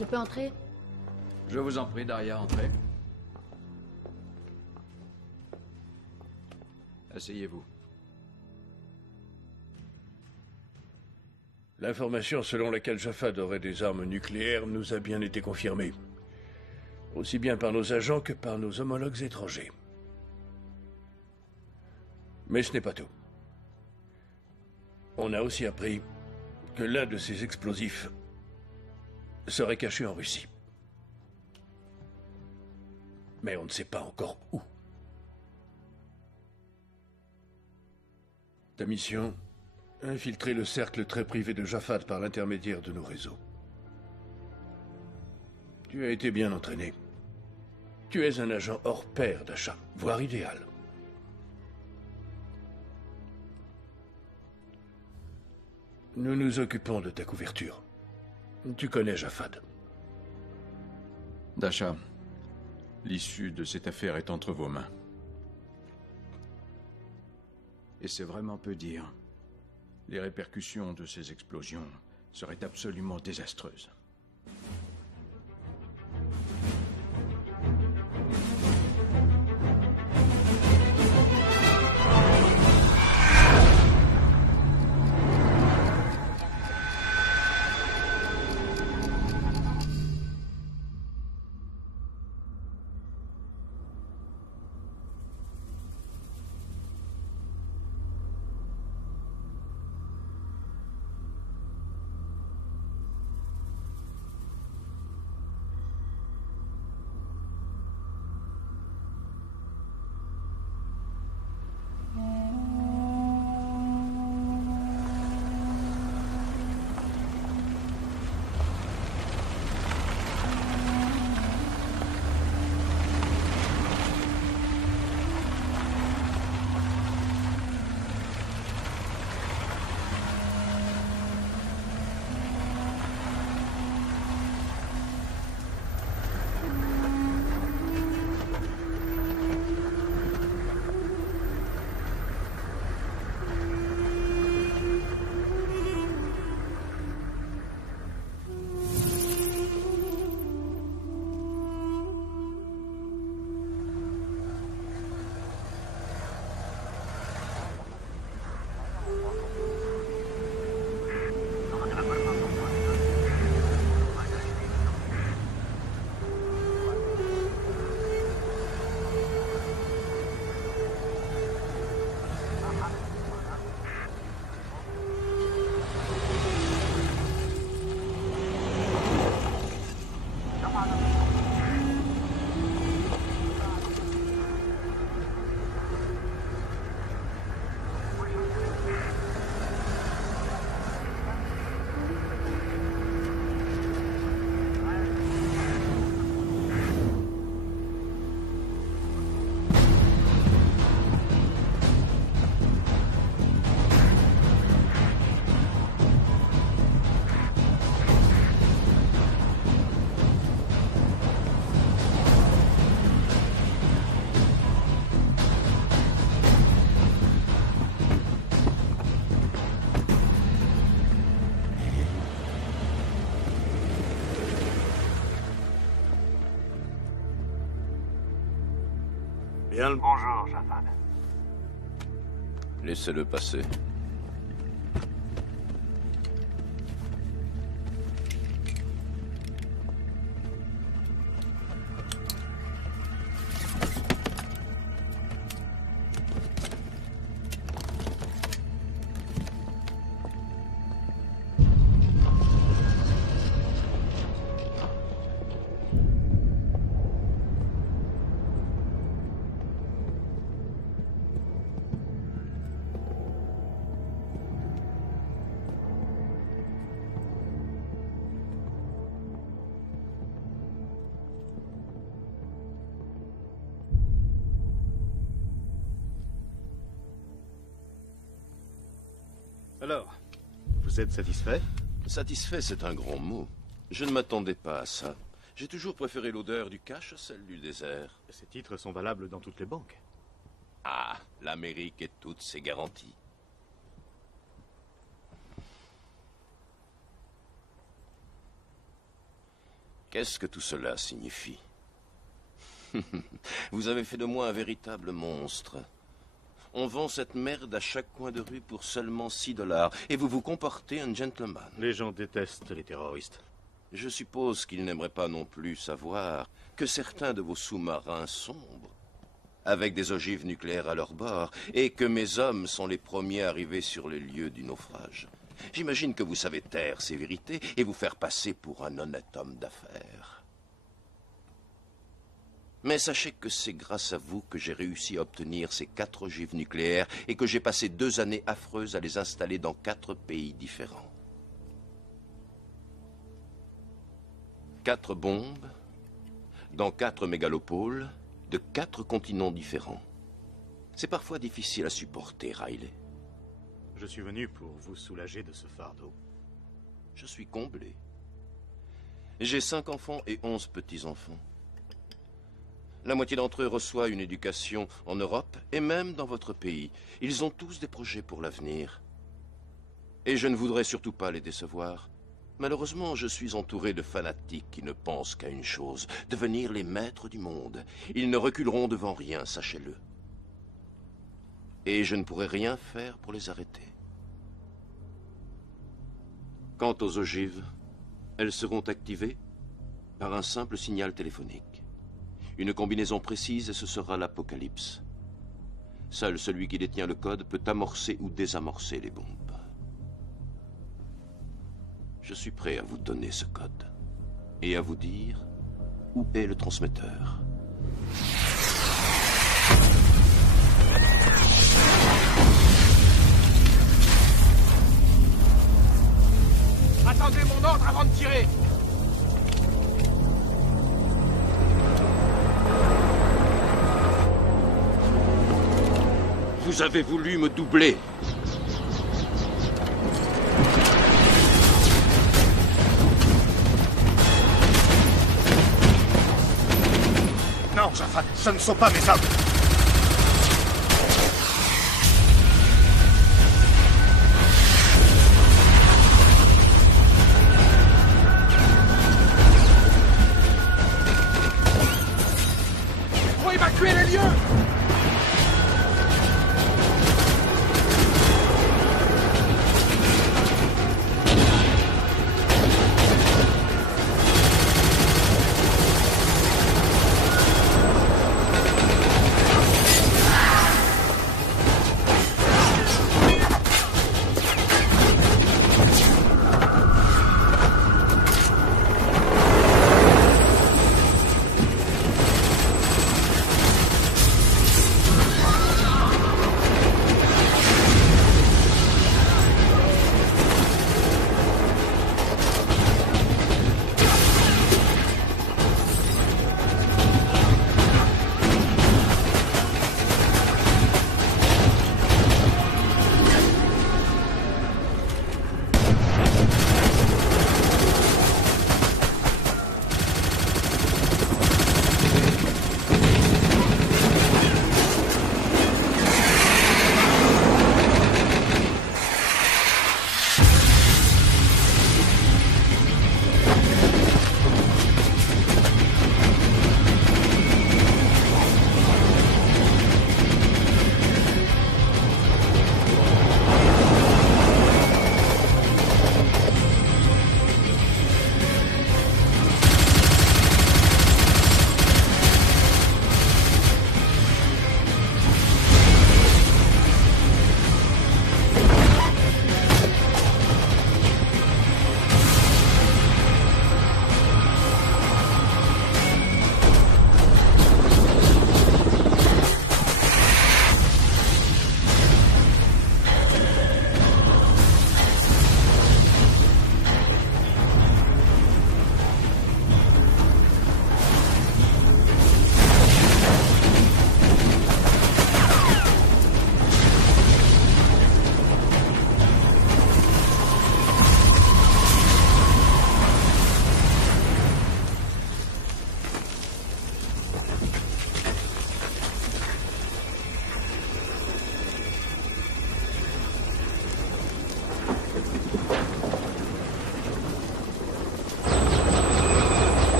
Je peux entrer? Je vous en prie, Daria, entrez. Asseyez-vous. L'information selon laquelle Jafad aurait des armes nucléaires nous a bien été confirmée. Aussi bien par nos agents que par nos homologues étrangers. Mais ce n'est pas tout. On a aussi appris que l'un de ces explosifs serait caché en Russie. Mais on ne sait pas encore où. Ta mission? Infiltrer le cercle très privé de Jafad par l'intermédiaire de nos réseaux. Tu as été bien entraîné. Tu es un agent hors pair d'achat, voire idéal. Nous nous occupons de ta couverture. Tu connais Jafad. Dasha, l'issue de cette affaire est entre vos mains. Et c'est vraiment peu dire. Les répercussions de ces explosions seraient absolument désastreuses. Bien le bonjour, Jafad. Laissez-le passer. Alors, vous êtes satisfait? Satisfait, c'est un grand mot. Je ne m'attendais pas à ça. J'ai toujours préféré l'odeur du cash à celle du désert. Ces titres sont valables dans toutes les banques. Ah, l'Amérique et toutes ses garanties. Qu'est-ce que tout cela signifie? Vous avez fait de moi un véritable monstre. On vend cette merde à chaque coin de rue pour seulement 6 $, et vous vous comportez un gentleman. Les gens détestent les terroristes. Je suppose qu'ils n'aimeraient pas non plus savoir que certains de vos sous-marins sombrent, avec des ogives nucléaires à leur bord, et que mes hommes sont les premiers arrivés sur les lieux du naufrage. J'imagine que vous savez taire ces vérités et vous faire passer pour un honnête homme d'affaires. Mais sachez que c'est grâce à vous que j'ai réussi à obtenir ces 4 ogives nucléaires et que j'ai passé 2 années affreuses à les installer dans 4 pays différents. 4 bombes, dans 4 mégalopoles, de 4 continents différents. C'est parfois difficile à supporter, Riley. Je suis venu pour vous soulager de ce fardeau. Je suis comblé. J'ai 5 enfants et 11 petits-enfants. La moitié d'entre eux reçoit une éducation en Europe et même dans votre pays. Ils ont tous des projets pour l'avenir. Et je ne voudrais surtout pas les décevoir. Malheureusement, je suis entouré de fanatiques qui ne pensent qu'à une chose, devenir les maîtres du monde. Ils ne reculeront devant rien, sachez-le. Et je ne pourrai rien faire pour les arrêter. Quant aux ogives, elles seront activées par un simple signal téléphonique. Une combinaison précise et ce sera l'apocalypse. Seul celui qui détient le code peut amorcer ou désamorcer les bombes. Je suis prêt à vous donner ce code et à vous dire où est le transmetteur. Attendez mon ordre avant de tirer! Vous avez voulu me doubler. Non, Jaffa, ce ne sont pas mes hommes. Pour évacuer les lieux!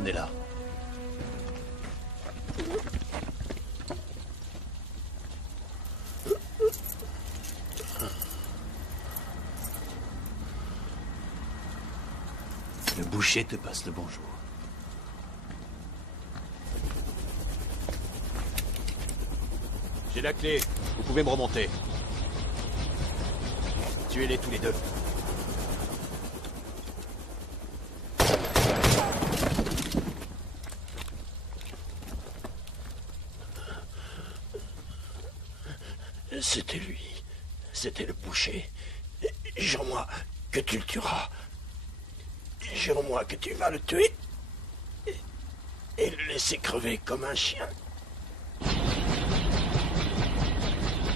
Emmenez-la. Le boucher te passe le bonjour. J'ai la clé. Vous pouvez me remonter. Tuez-les tous les deux. C'était lui. C'était le boucher. Jure-moi que tu le tueras. Jure-moi que tu vas le tuer et le laisser crever comme un chien.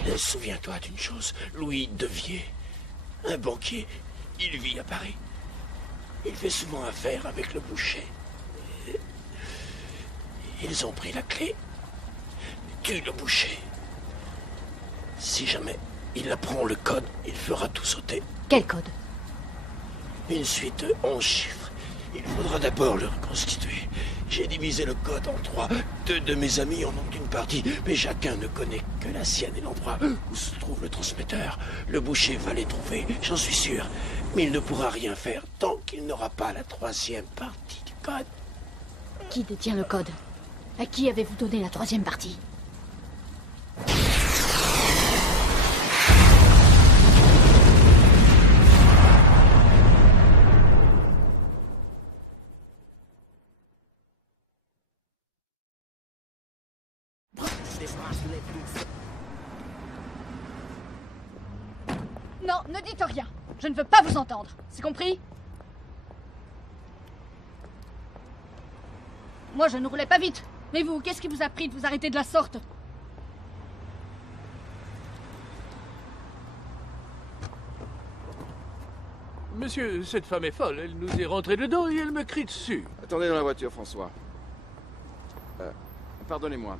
Et souviens-toi d'une chose, Louis Devier, un banquier, il vit à Paris. Il fait souvent affaire avec le boucher. Ils ont pris la clé. Tue le boucher. Si jamais il apprend le code, il fera tout sauter. Quel code? Une suite de 11 chiffres. Il faudra d'abord le reconstituer. J'ai divisé le code en 3. 2 de mes amis en ont une partie, mais chacun ne connaît que la sienne et l'endroit où se trouve le transmetteur. Le boucher va les trouver, j'en suis sûr. Mais il ne pourra rien faire tant qu'il n'aura pas la 3e partie du code. Qui détient le code? À qui avez-vous donné la 3e partie? Non, ne dites rien. Je ne veux pas vous entendre. C'est compris? Moi, je ne roulais pas vite. Mais vous, qu'est-ce qui vous a pris de vous arrêter de la sorte? Monsieur, cette femme est folle. Elle nous est rentrée dedans et elle me crie dessus. Attendez dans la voiture, François. Pardonnez-moi.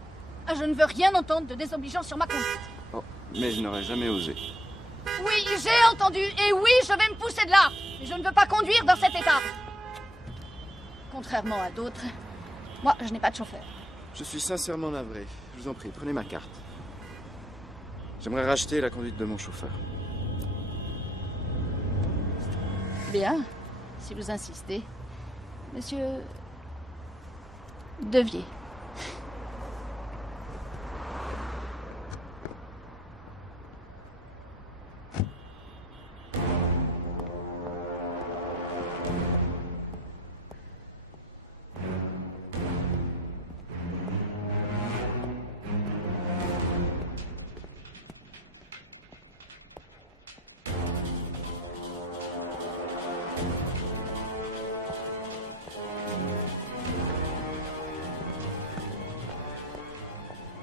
Ah, je ne veux rien entendre de désobligeant sur ma conduite. Oh, mais je n'aurais jamais osé. Oui, j'ai entendu. Et oui, je vais me pousser de là. Mais je ne veux pas conduire dans cet état. Contrairement à d'autres, moi, je n'ai pas de chauffeur. Je suis sincèrement navré. Je vous en prie, prenez ma carte. J'aimerais racheter la conduite de mon chauffeur. Bien, si vous insistez. Monsieur Devier.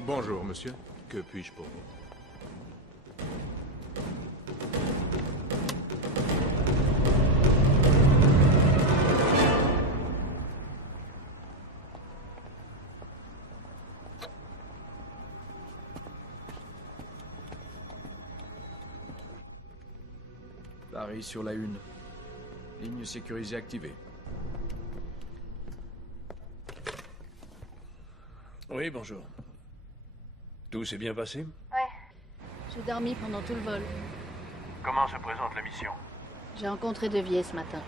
Bonjour, monsieur. Que puis-je pour vous? Paris sur la 1. Ligne sécurisée activée. Oui, bonjour. Tout s'est bien passé? Ouais. J'ai dormi pendant tout le vol. Comment se présente la mission? J'ai rencontré Devier ce matin.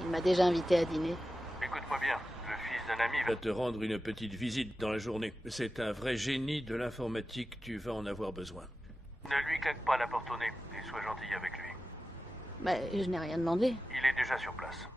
Il m'a déjà invité à dîner. Écoute-moi bien, le fils d'un ami Va te rendre une petite visite dans la journée. C'est un vrai génie de l'informatique, tu vas en avoir besoin. Ne lui claque pas la porte au nez et sois gentil avec lui. Mais je n'ai rien demandé. Il est déjà sur place.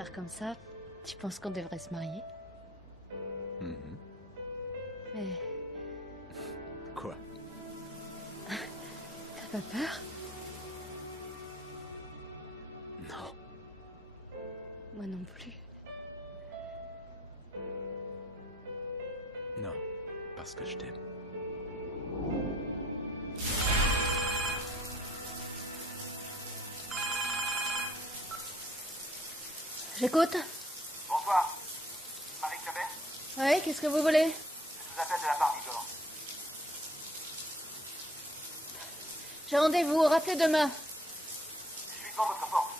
l'air comme ça, tu penses qu'on devrait se marier? Mais... Quoi? T'as pas peur? Non. Moi non plus. Non, parce que je t'aime. J'écoute. Bonsoir. Marie Clebet, Oui, qu'est-ce que vous voulez? je vous appelle de la part d'Igor. J'ai rendez-vous, rappelez demain. Je suis devant votre porte.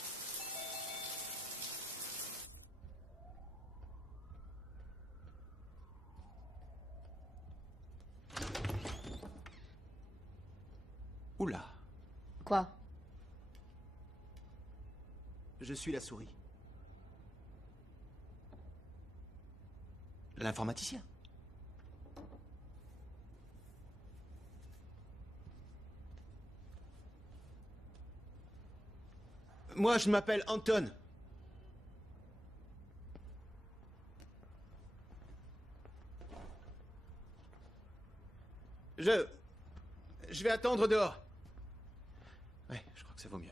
Oula, Quoi? je suis la souris. L'informaticien. Moi, je m'appelle Anton. Je vais attendre dehors. Ouais, je crois que ça vaut mieux.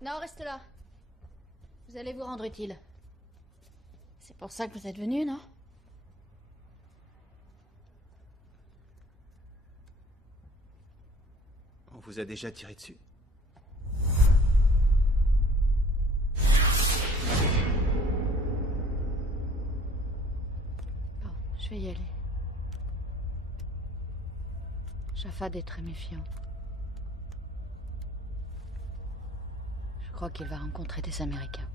Non, reste là. Vous allez vous rendre utile. C'est pour ça que vous êtes venu, non? On vous a déjà tiré dessus. Bon, je vais y aller. Jafad est très méfiant. Je crois qu'il va rencontrer des Américains.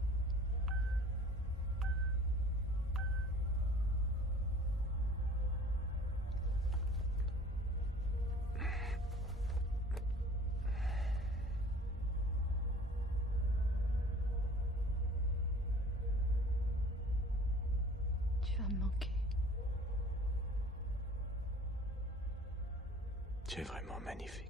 Tu vas me manquer. Tu es vraiment magnifique.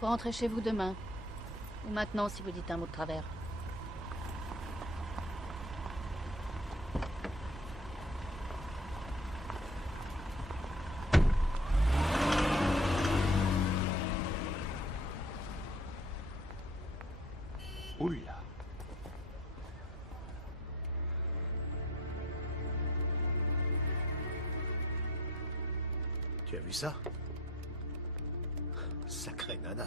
Vous rentrez chez vous demain. Ou maintenant, si vous dites un mot de travers. Oula. Tu as vu ça? Sacré nana.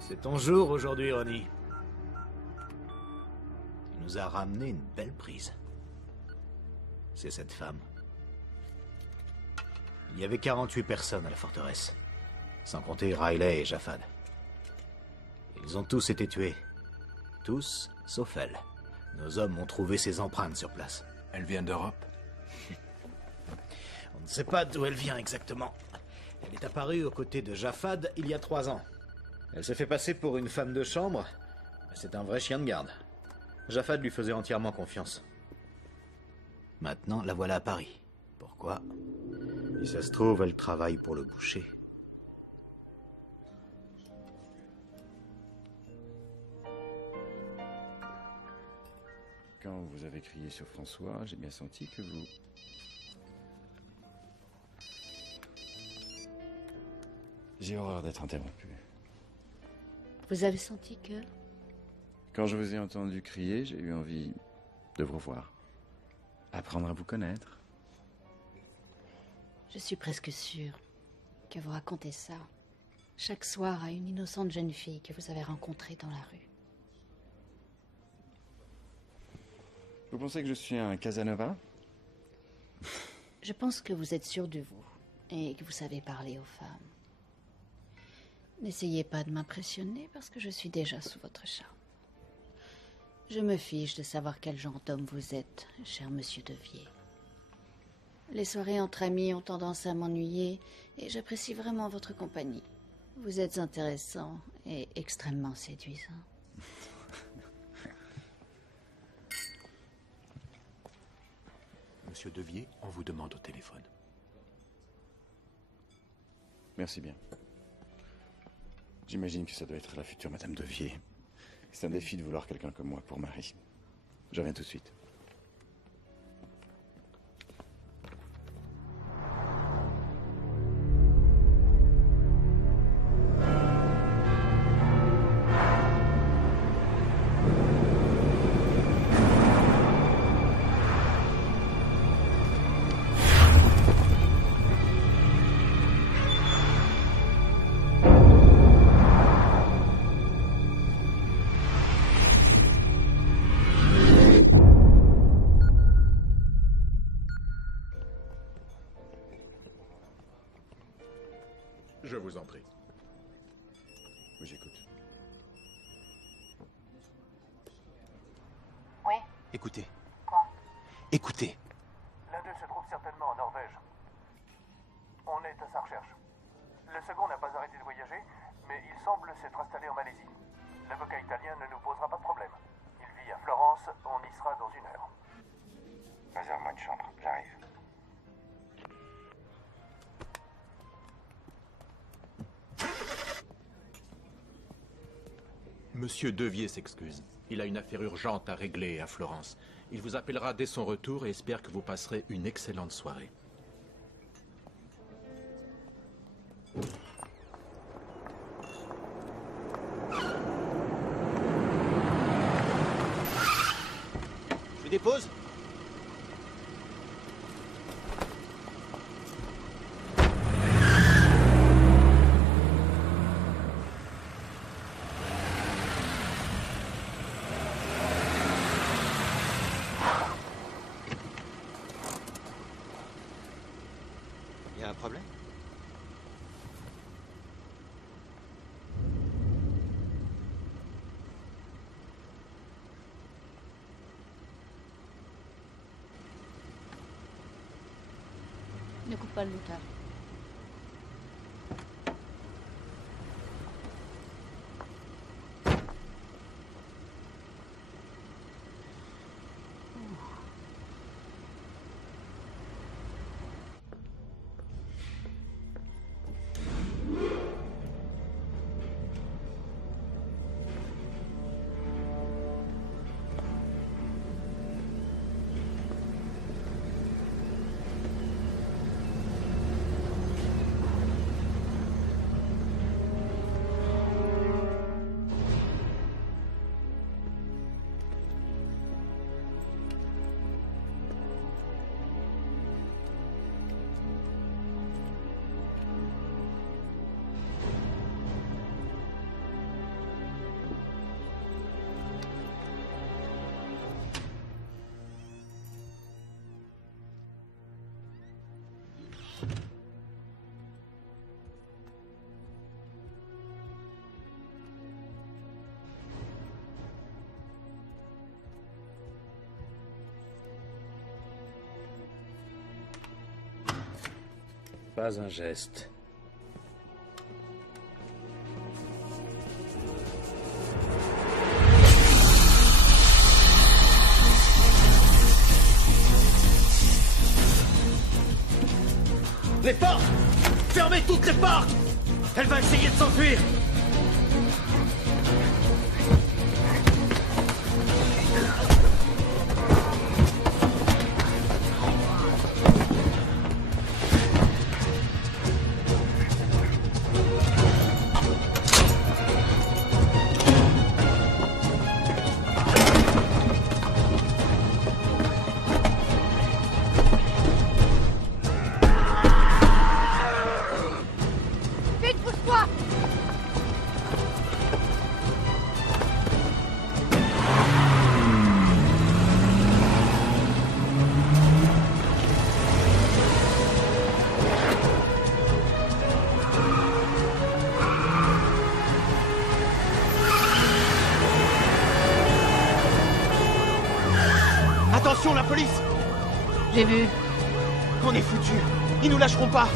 C'est ton jour aujourd'hui, Ronnie. Tu nous as ramené une belle prise. C'est cette femme. Il y avait 48 personnes à la forteresse, sans compter Riley et Jafad. Ils ont tous été tués. Tous, sauf elle. Nos hommes ont trouvé ses empreintes sur place. Elle vient d'Europe? On ne sait pas d'où elle vient exactement. Elle est apparue aux côtés de Jafad il y a 3 ans. Elle s'est fait passer pour une femme de chambre. C'est un vrai chien de garde. Jafad lui faisait entièrement confiance. Maintenant, la voilà à Paris. Pourquoi? Si ça se trouve, elle travaille pour le boucher. Quand vous avez crié sur François, j'ai bien senti que vous... J'ai horreur d'être interrompu. Vous avez senti que... Quand je vous ai entendu crier, j'ai eu envie de vous revoir. Apprendre à vous connaître. Je suis presque sûre que vous racontez ça chaque soir à une innocente jeune fille que vous avez rencontrée dans la rue. Vous pensez que je suis un Casanova? Je pense que vous êtes sûr de vous et que vous savez parler aux femmes. N'essayez pas de m'impressionner parce que je suis déjà sous votre charme. Je me fiche de savoir quel genre d'homme vous êtes, cher monsieur Devier. Les soirées entre amis ont tendance à m'ennuyer et j'apprécie vraiment votre compagnie. Vous êtes intéressant et extrêmement séduisant. Monsieur Devier, on vous demande au téléphone. Merci bien. J'imagine que ça doit être la future Madame Devier. C'est un défi de vouloir quelqu'un comme moi pour mari. Je reviens tout de suite. Je vous en prie. Oui, j'écoute. Oui. Écoutez. Quoi? Écoutez. L'un d'eux se trouve certainement en Norvège. On est à sa recherche. Le second n'a pas arrêté de voyager, mais il semble s'être installé en Malaisie. L'avocat italien ne nous posera pas de problème. Il vit à Florence, on y sera dans 1 heure. Réserve-moi une chambre, j'arrive. Monsieur Devier s'excuse. Il a une affaire urgente à régler à Florence. Il vous appellera dès son retour et espère que vous passerez une excellente soirée. Je vous dépose? Il y a un problème? Ne coupe pas le moteur. Pas un geste. Les portes! Fermez toutes les portes! Elle va essayer de s'enfuir! Vite, pousse-toi! Attention, la police! J'ai vu. On est foutus. Ils nous lâcheront pas.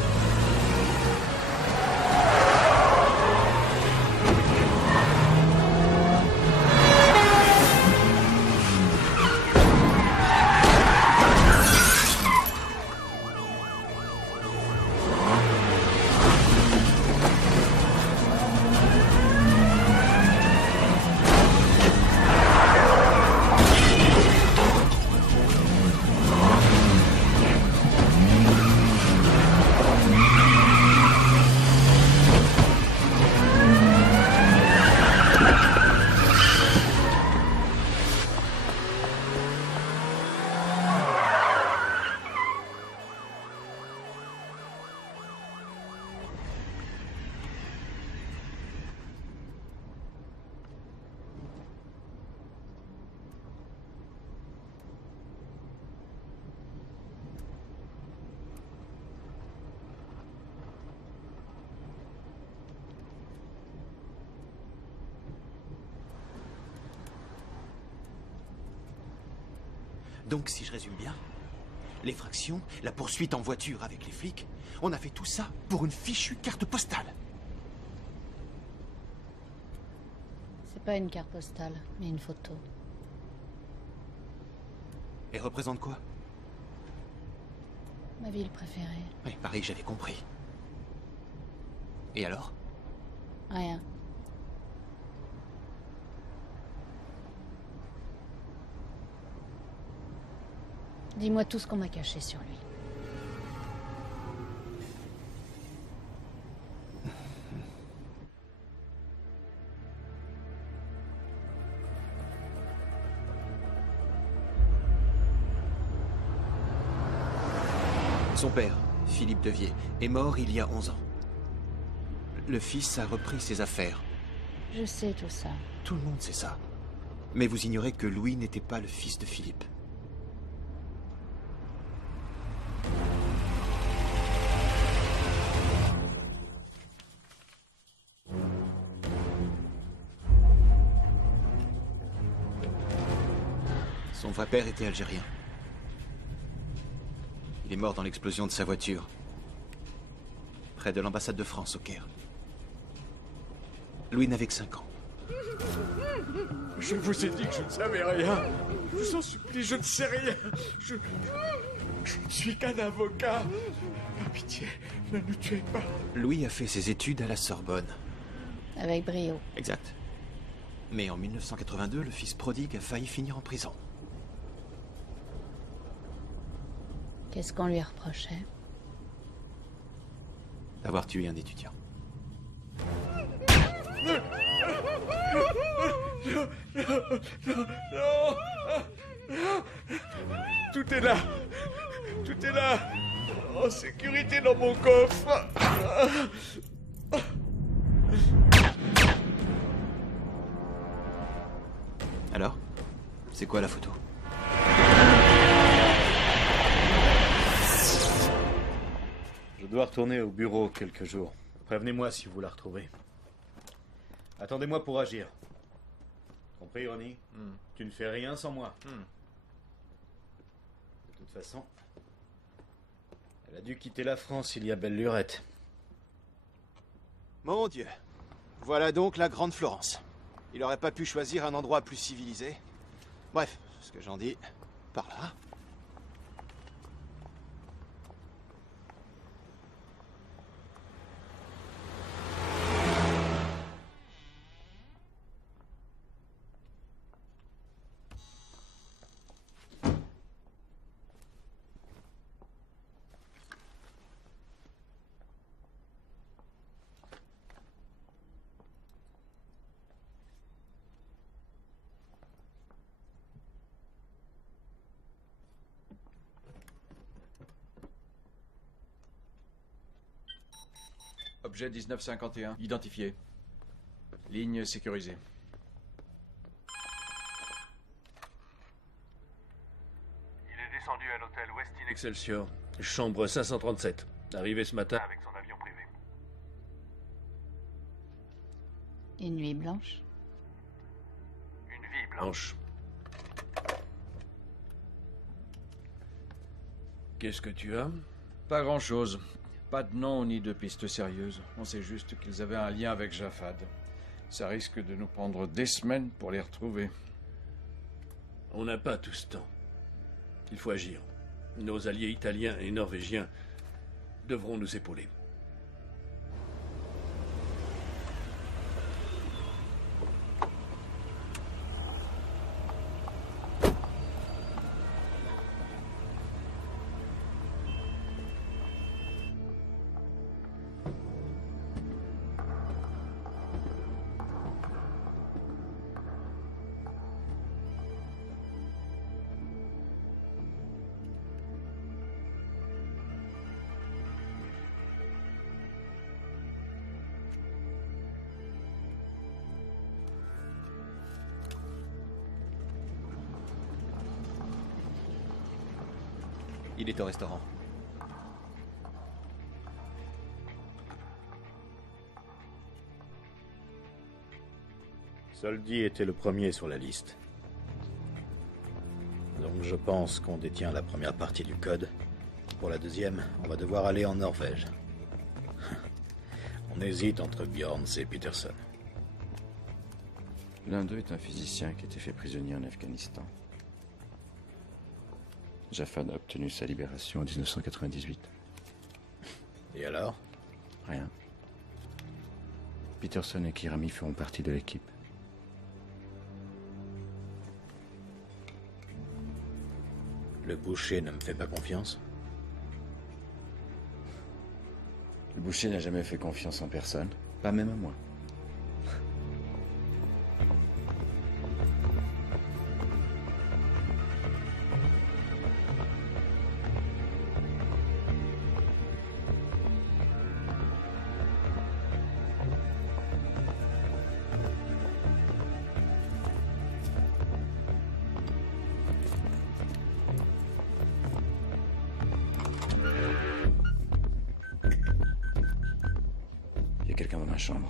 Donc, si je résume bien, l'effraction, la poursuite en voiture avec les flics, on a fait tout ça pour une fichue carte postale. C'est pas une carte postale, mais une photo. Elle représente quoi? Ma ville préférée. Oui, pareil, j'avais compris. Et alors? Rien. Dis-moi tout ce qu'on m'a caché sur lui. Son père, Philippe Devier, est mort il y a 11 ans. Le fils a repris ses affaires. Je sais tout ça. Tout le monde sait ça. Mais vous ignorez que Louis n'était pas le fils de Philippe. Son vrai père était algérien. Il est mort dans l'explosion de sa voiture, près de l'ambassade de France au Caire. Louis n'avait que 5 ans. Je vous ai dit que je ne savais rien. Je vous en supplie, je ne sais rien. Je ne suis qu'un avocat. Par pitié, ne nous tuez pas. Louis a fait ses études à la Sorbonne. Avec brio. Exact. Mais en 1982, le fils prodigue a failli finir en prison. Qu'est-ce qu'on lui reprochait? D'avoir tué un étudiant. Non, non, non, non. Tout est là. Tout est là. En sécurité dans mon coffre. Alors? C'est quoi la photo? Je dois retourner au bureau quelques jours. Prévenez-moi si vous la retrouvez. Attendez-moi pour agir. Compris, Ronnie? Tu ne fais rien sans moi. De toute façon, elle a dû quitter la France il y a belle lurette. Mon Dieu. Voilà donc la Grande Florence. Il aurait pas pu choisir un endroit plus civilisé. Bref, ce que j'en dis, par là. Objet 1951, identifié. Ligne sécurisée. Il est descendu à l'hôtel Westin Excelsior, chambre 537. Arrivé ce matin. avec son avion privé. Une nuit blanche? Une vie blanche. Qu'est-ce que tu as? Pas grand-chose. Pas de nom ni de piste sérieuse. On sait juste qu'ils avaient un lien avec Jafad. Ça risque de nous prendre des semaines pour les retrouver. On n'a pas tout ce temps. Il faut agir. Nos alliés italiens et norvégiens devront nous épauler. Il est au restaurant. Soldi était le premier sur la liste. Donc je pense qu'on détient la première partie du code. Pour la deuxième, on va devoir aller en Norvège. On hésite entre Bjorns et Peterson. L'un d'eux est un physicien qui a été fait prisonnier en Afghanistan. Jafad a obtenu sa libération en 1998. Et alors? Rien. Peterson et Kirami feront partie de l'équipe. Le boucher ne me fait pas confiance? Le boucher n'a jamais fait confiance en personne, pas même à moi. Il y a quelqu'un dans ma chambre.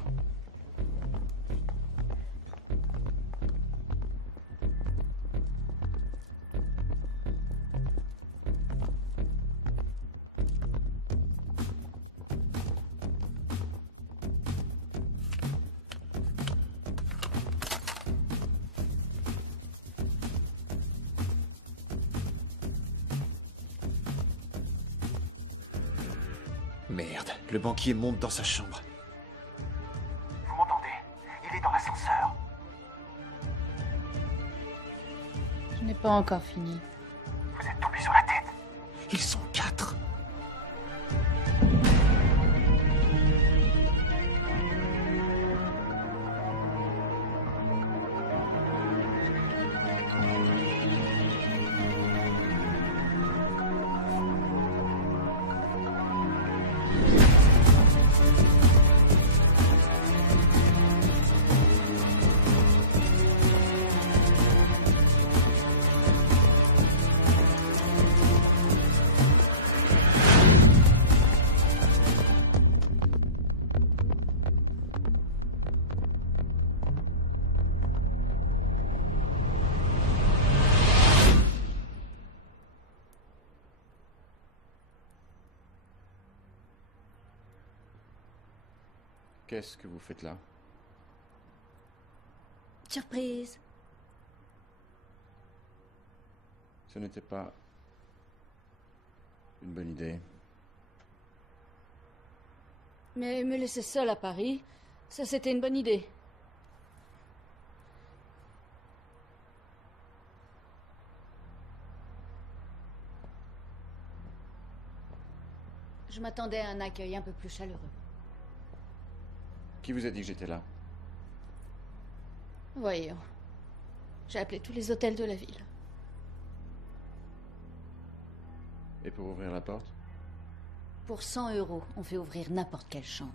Merde, le banquier monte dans sa chambre. Vous m'entendez? Il est dans l'ascenseur. Je n'ai pas encore fini. Vous êtes tombé sur la tête. Ils sont 4. Qu'est-ce que vous faites là? Surprise. Ce n'était pas une bonne idée. Mais me laisser seule à Paris, ça c'était une bonne idée. Je m'attendais à un accueil un peu plus chaleureux. Qui vous a dit que j'étais là? Voyons. J'ai appelé tous les hôtels de la ville. Et pour ouvrir la porte? Pour 100 €, on fait ouvrir n'importe quelle chambre.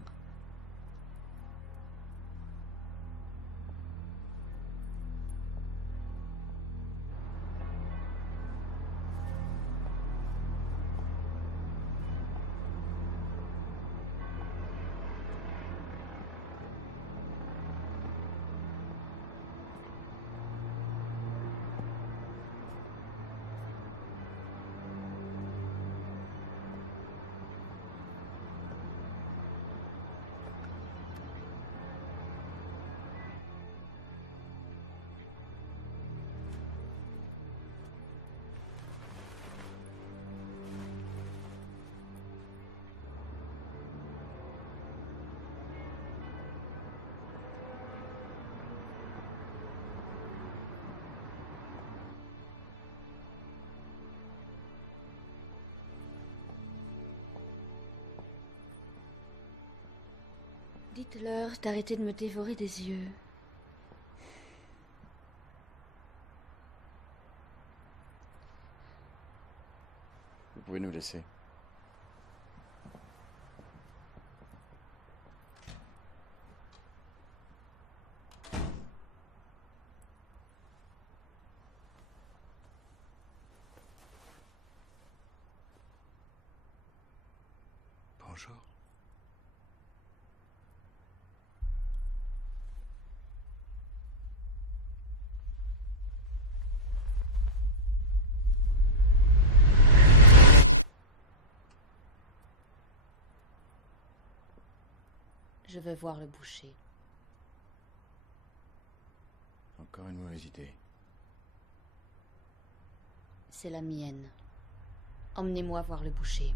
Dites-leur d'arrêter de me dévorer des yeux. Vous pouvez nous laisser. Bonjour. Je veux voir le boucher. Encore une mauvaise idée. C'est la mienne. Emmenez-moi voir le boucher.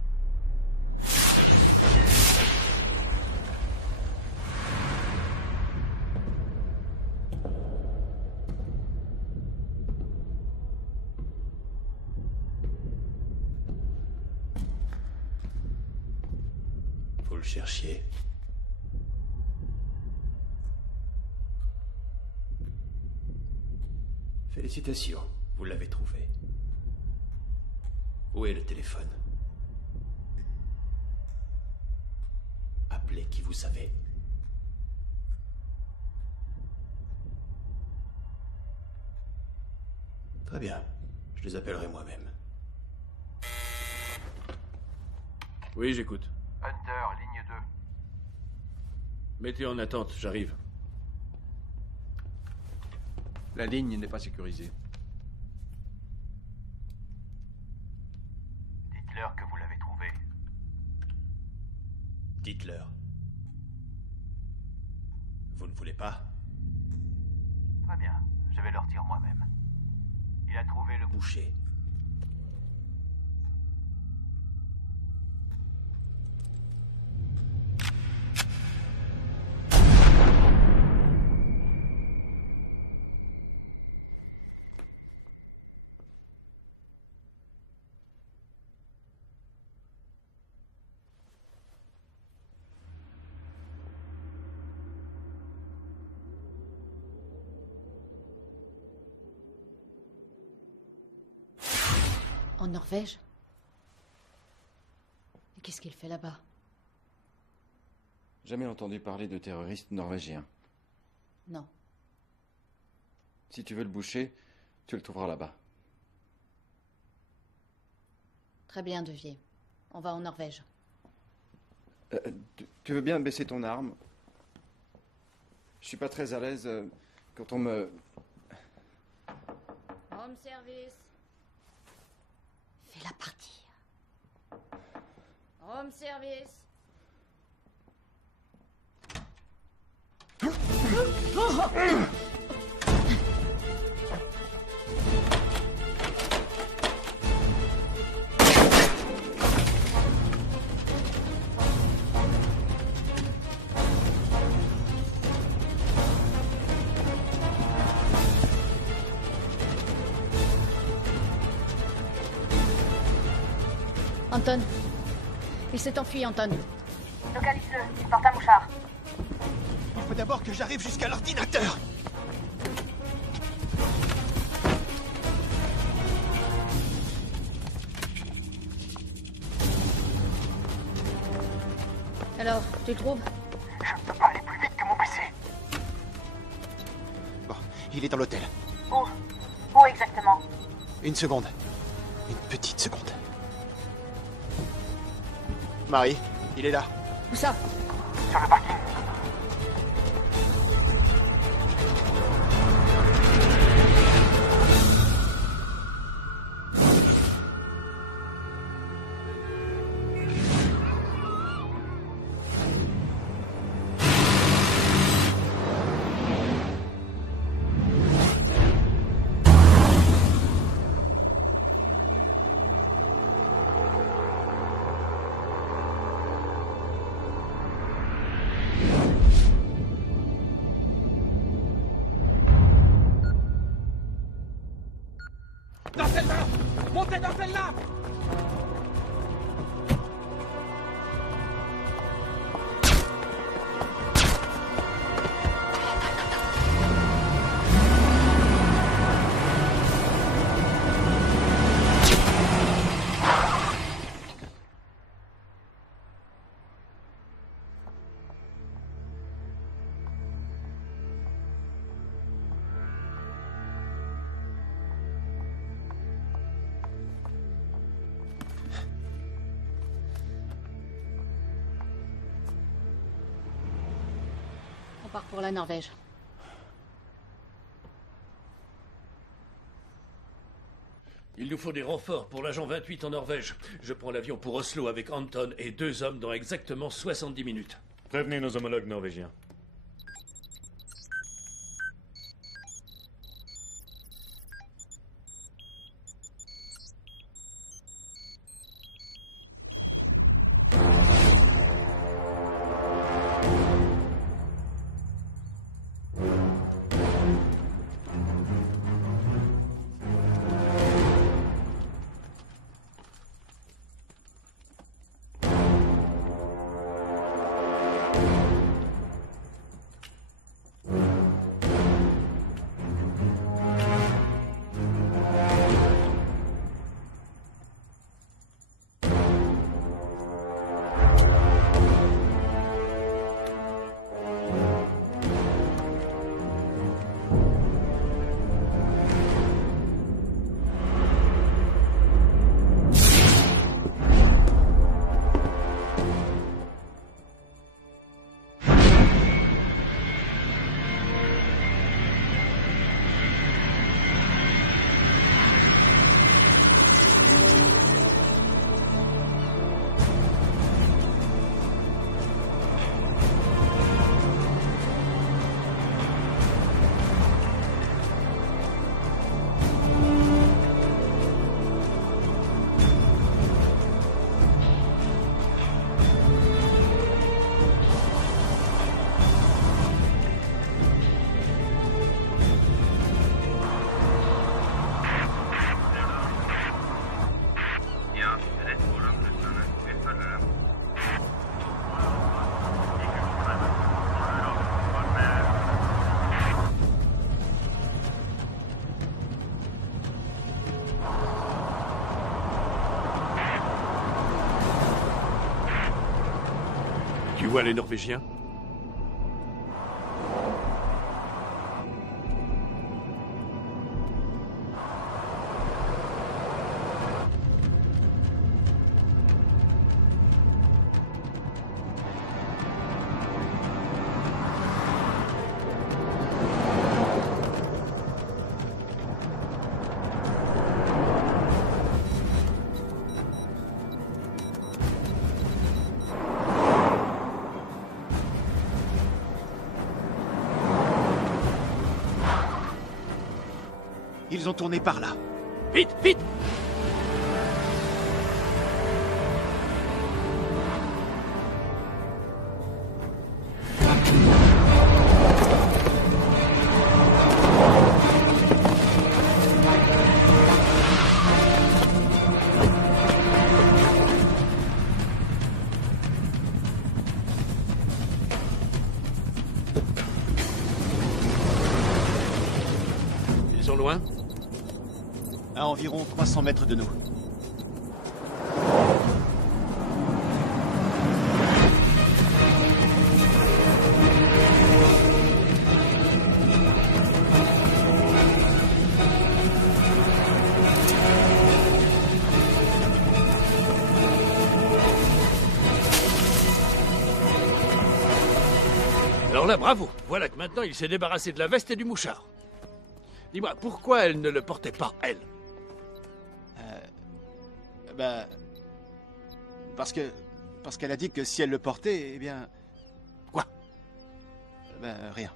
Vous le cherchiez. Félicitations, vous l'avez trouvé. Où est le téléphone? Appelez qui vous savez. Très bien, je les appellerai moi-même. Oui, j'écoute. Hunter, ligne 2. Mettez en attente, j'arrive. La ligne n'est pas sécurisée. Dites-leur que vous l'avez trouvé. Dites-leur. Vous ne voulez pas? Très bien, je vais leur dire moi-même. Il a trouvé le boucher. En Norvège? Et qu'est-ce qu'il fait là-bas? Jamais entendu parler de terroristes norvégiens. Non. Si tu veux le boucher, tu le trouveras là-bas. Très bien, Devier. On va en Norvège. Tu veux bien baisser ton arme? Je suis pas très à l'aise quand on me... Home service. Fais-la partir. Home service. Anton. Il s'est enfui, Anton. Localise-le, il porte un mouchard. Il faut d'abord que j'arrive jusqu'à l'ordinateur. Alors, tu le trouves? Je ne peux pas aller plus vite que mon PC. Bon, il est dans l'hôtel. Où exactement? Une seconde. Une petite seconde. Marie, il est là. Où ça? Sur le parking. Dans celle-là! Montez dans celle-là! part pour la Norvège. Il nous faut des renforts pour l'agent 28 en Norvège. Je prends l'avion pour Oslo avec Anton et 2 hommes dans exactement 70 minutes. Prévenez nos homologues norvégiens. Tu vois les Norvégiens? Ils ont tourné par là. Vite, vite! Ils sont loin? À environ 300 mètres de nous. Alors là, bravo. Voilà que maintenant il s'est débarrassé de la veste et du mouchard. Dis-moi, pourquoi elle ne le portait pas, elle? Parce qu'elle a dit que si elle le portait, eh bien... Quoi? Rien.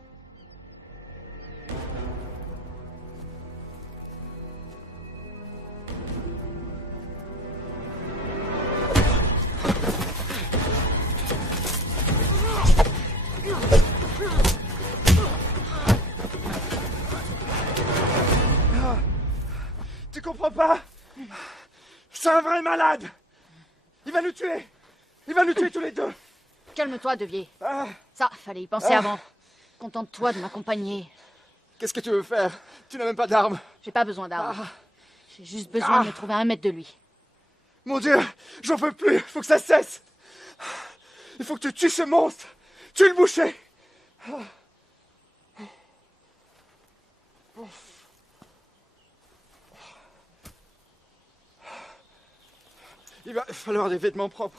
Tu comprends pas? C'est un vrai malade! Il va nous tuer! Il va nous tuer tous les deux! Calme-toi, Devier. Ça, fallait y penser avant. Contente-toi de m'accompagner. Qu'est-ce que tu veux faire? Tu n'as même pas d'armes. J'ai pas besoin d'armes. J'ai juste besoin de me trouver à 1 mètre de lui. Mon Dieu! J'en peux plus! Il faut que ça cesse! Il faut que tu tues ce monstre! Tue le boucher! Il va falloir des vêtements propres.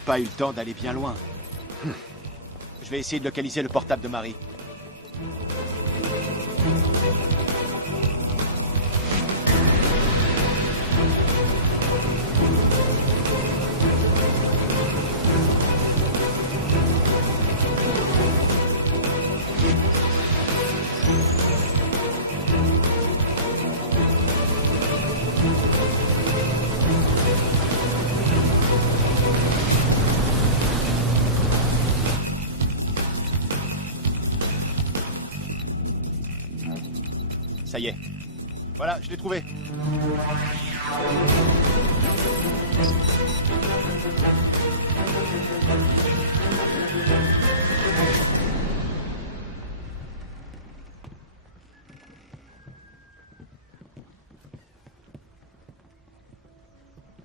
pas eu le temps d'aller bien loin. Je vais essayer de localiser le portable de Marie. Ça y est. Voilà, je l'ai trouvé.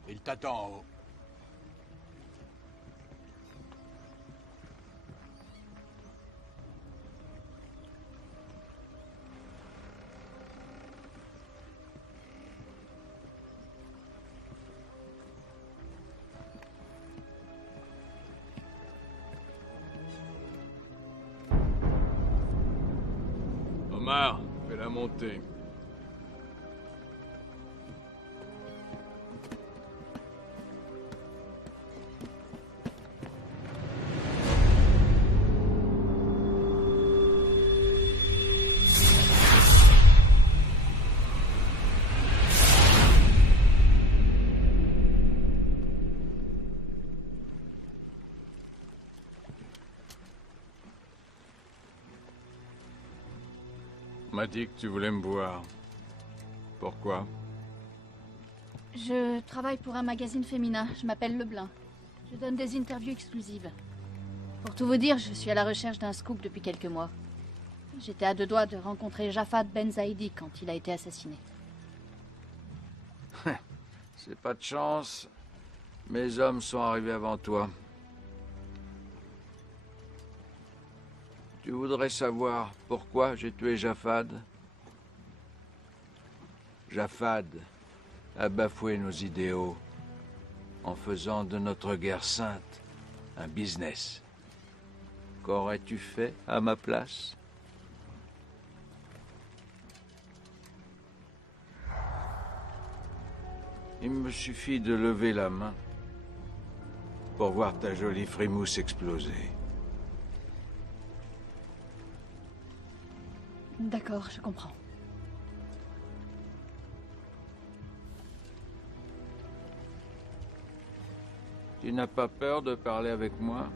Il t'attend en haut. Omar, fais-la monter. On m'a dit que tu voulais me voir. Pourquoi? Je travaille pour un magazine féminin. Je m'appelle Leblanc. Je donne des interviews exclusives. Pour tout vous dire, je suis à la recherche d'un scoop depuis quelques mois. J'étais à 2 doigts de rencontrer Jafad Ben Zaidi quand il a été assassiné. C'est pas de chance. Mes hommes sont arrivés avant toi. Tu voudrais savoir pourquoi j'ai tué Jafad? Jafad a bafoué nos idéaux en faisant de notre guerre sainte un business. Qu'aurais-tu fait à ma place? Il me suffit de lever la main pour voir ta jolie frimousse exploser. D'accord, je comprends. Tu n'as pas peur de parler avec moi?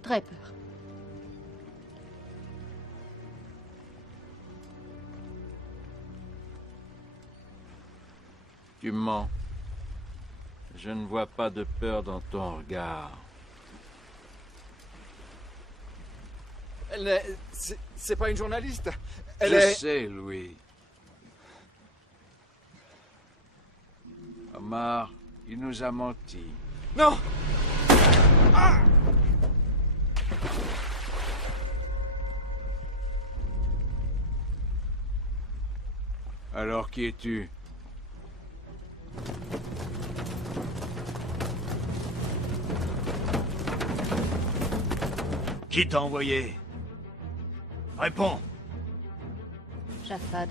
Très peur. Tu mens. Je ne vois pas de peur dans ton regard. C'est pas une journaliste. Je sais, Louis. Omar, il nous a menti. Non! Ah! Alors qui es-tu? Qui t'a envoyé? Réponds. Jafad.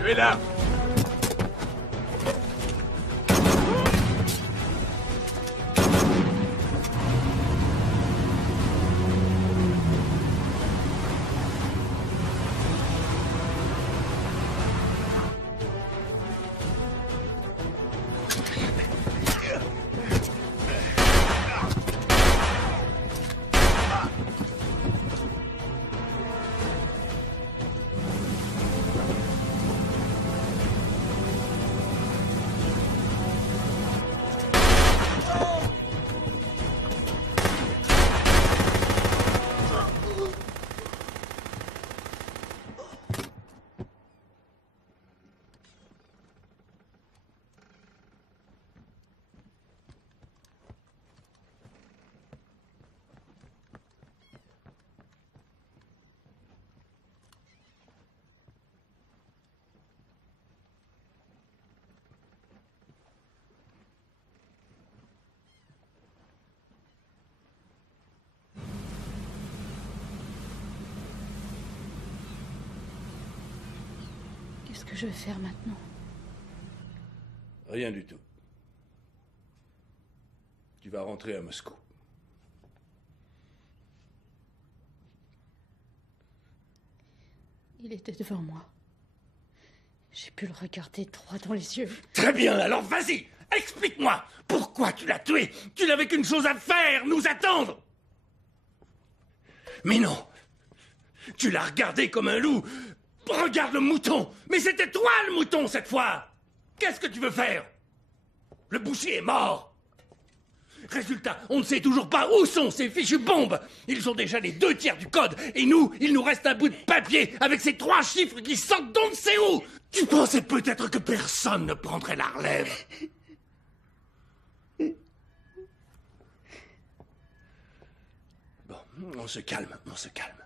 Tu es là! Qu'est-ce que je vais faire maintenant? Rien du tout. Tu vas rentrer à Moscou. Il était devant moi. J'ai pu le regarder droit dans les yeux. Très bien, alors vas-y, explique-moi. Pourquoi tu l'as tué? Tu n'avais qu'une chose à faire, nous attendre. Mais non. Tu l'as regardé comme un loup. Regarde le mouton. Mais c'était toi le mouton cette fois. Qu'est-ce que tu veux faire? Le boucher est mort. Résultat, on ne sait toujours pas où sont ces fichues bombes. Ils ont déjà les 2/3 du code. Et nous, il nous reste un bout de papier avec ces 3 chiffres qui sortent d'on ne sait où. Tu pensais peut-être que personne ne prendrait la relève. Bon, on se calme, on se calme.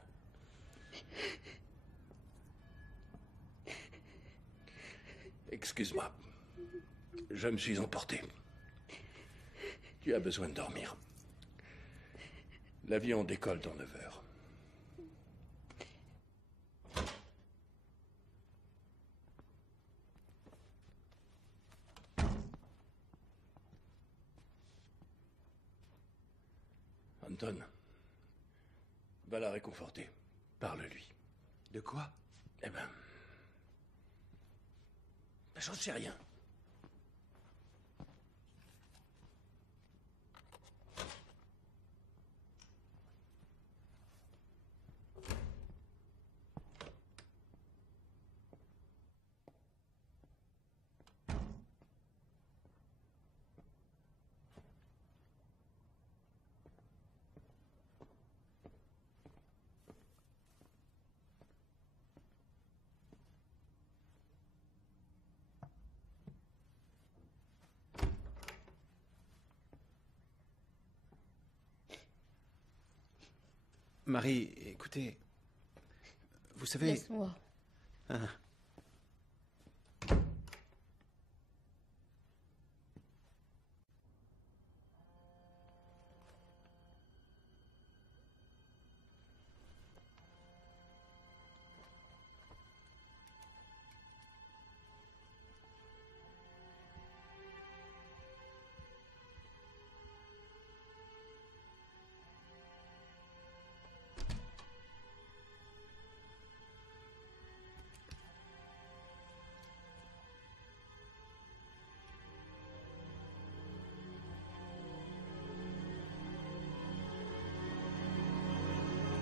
Excuse-moi. Je me suis emporté. Tu as besoin de dormir. L'avion décolle dans 9 heures. Anton, va la réconforter. Parle-lui. De quoi? Eh ben... j'en sais rien. Marie, écoutez... Vous savez... Laisse-moi. Ah.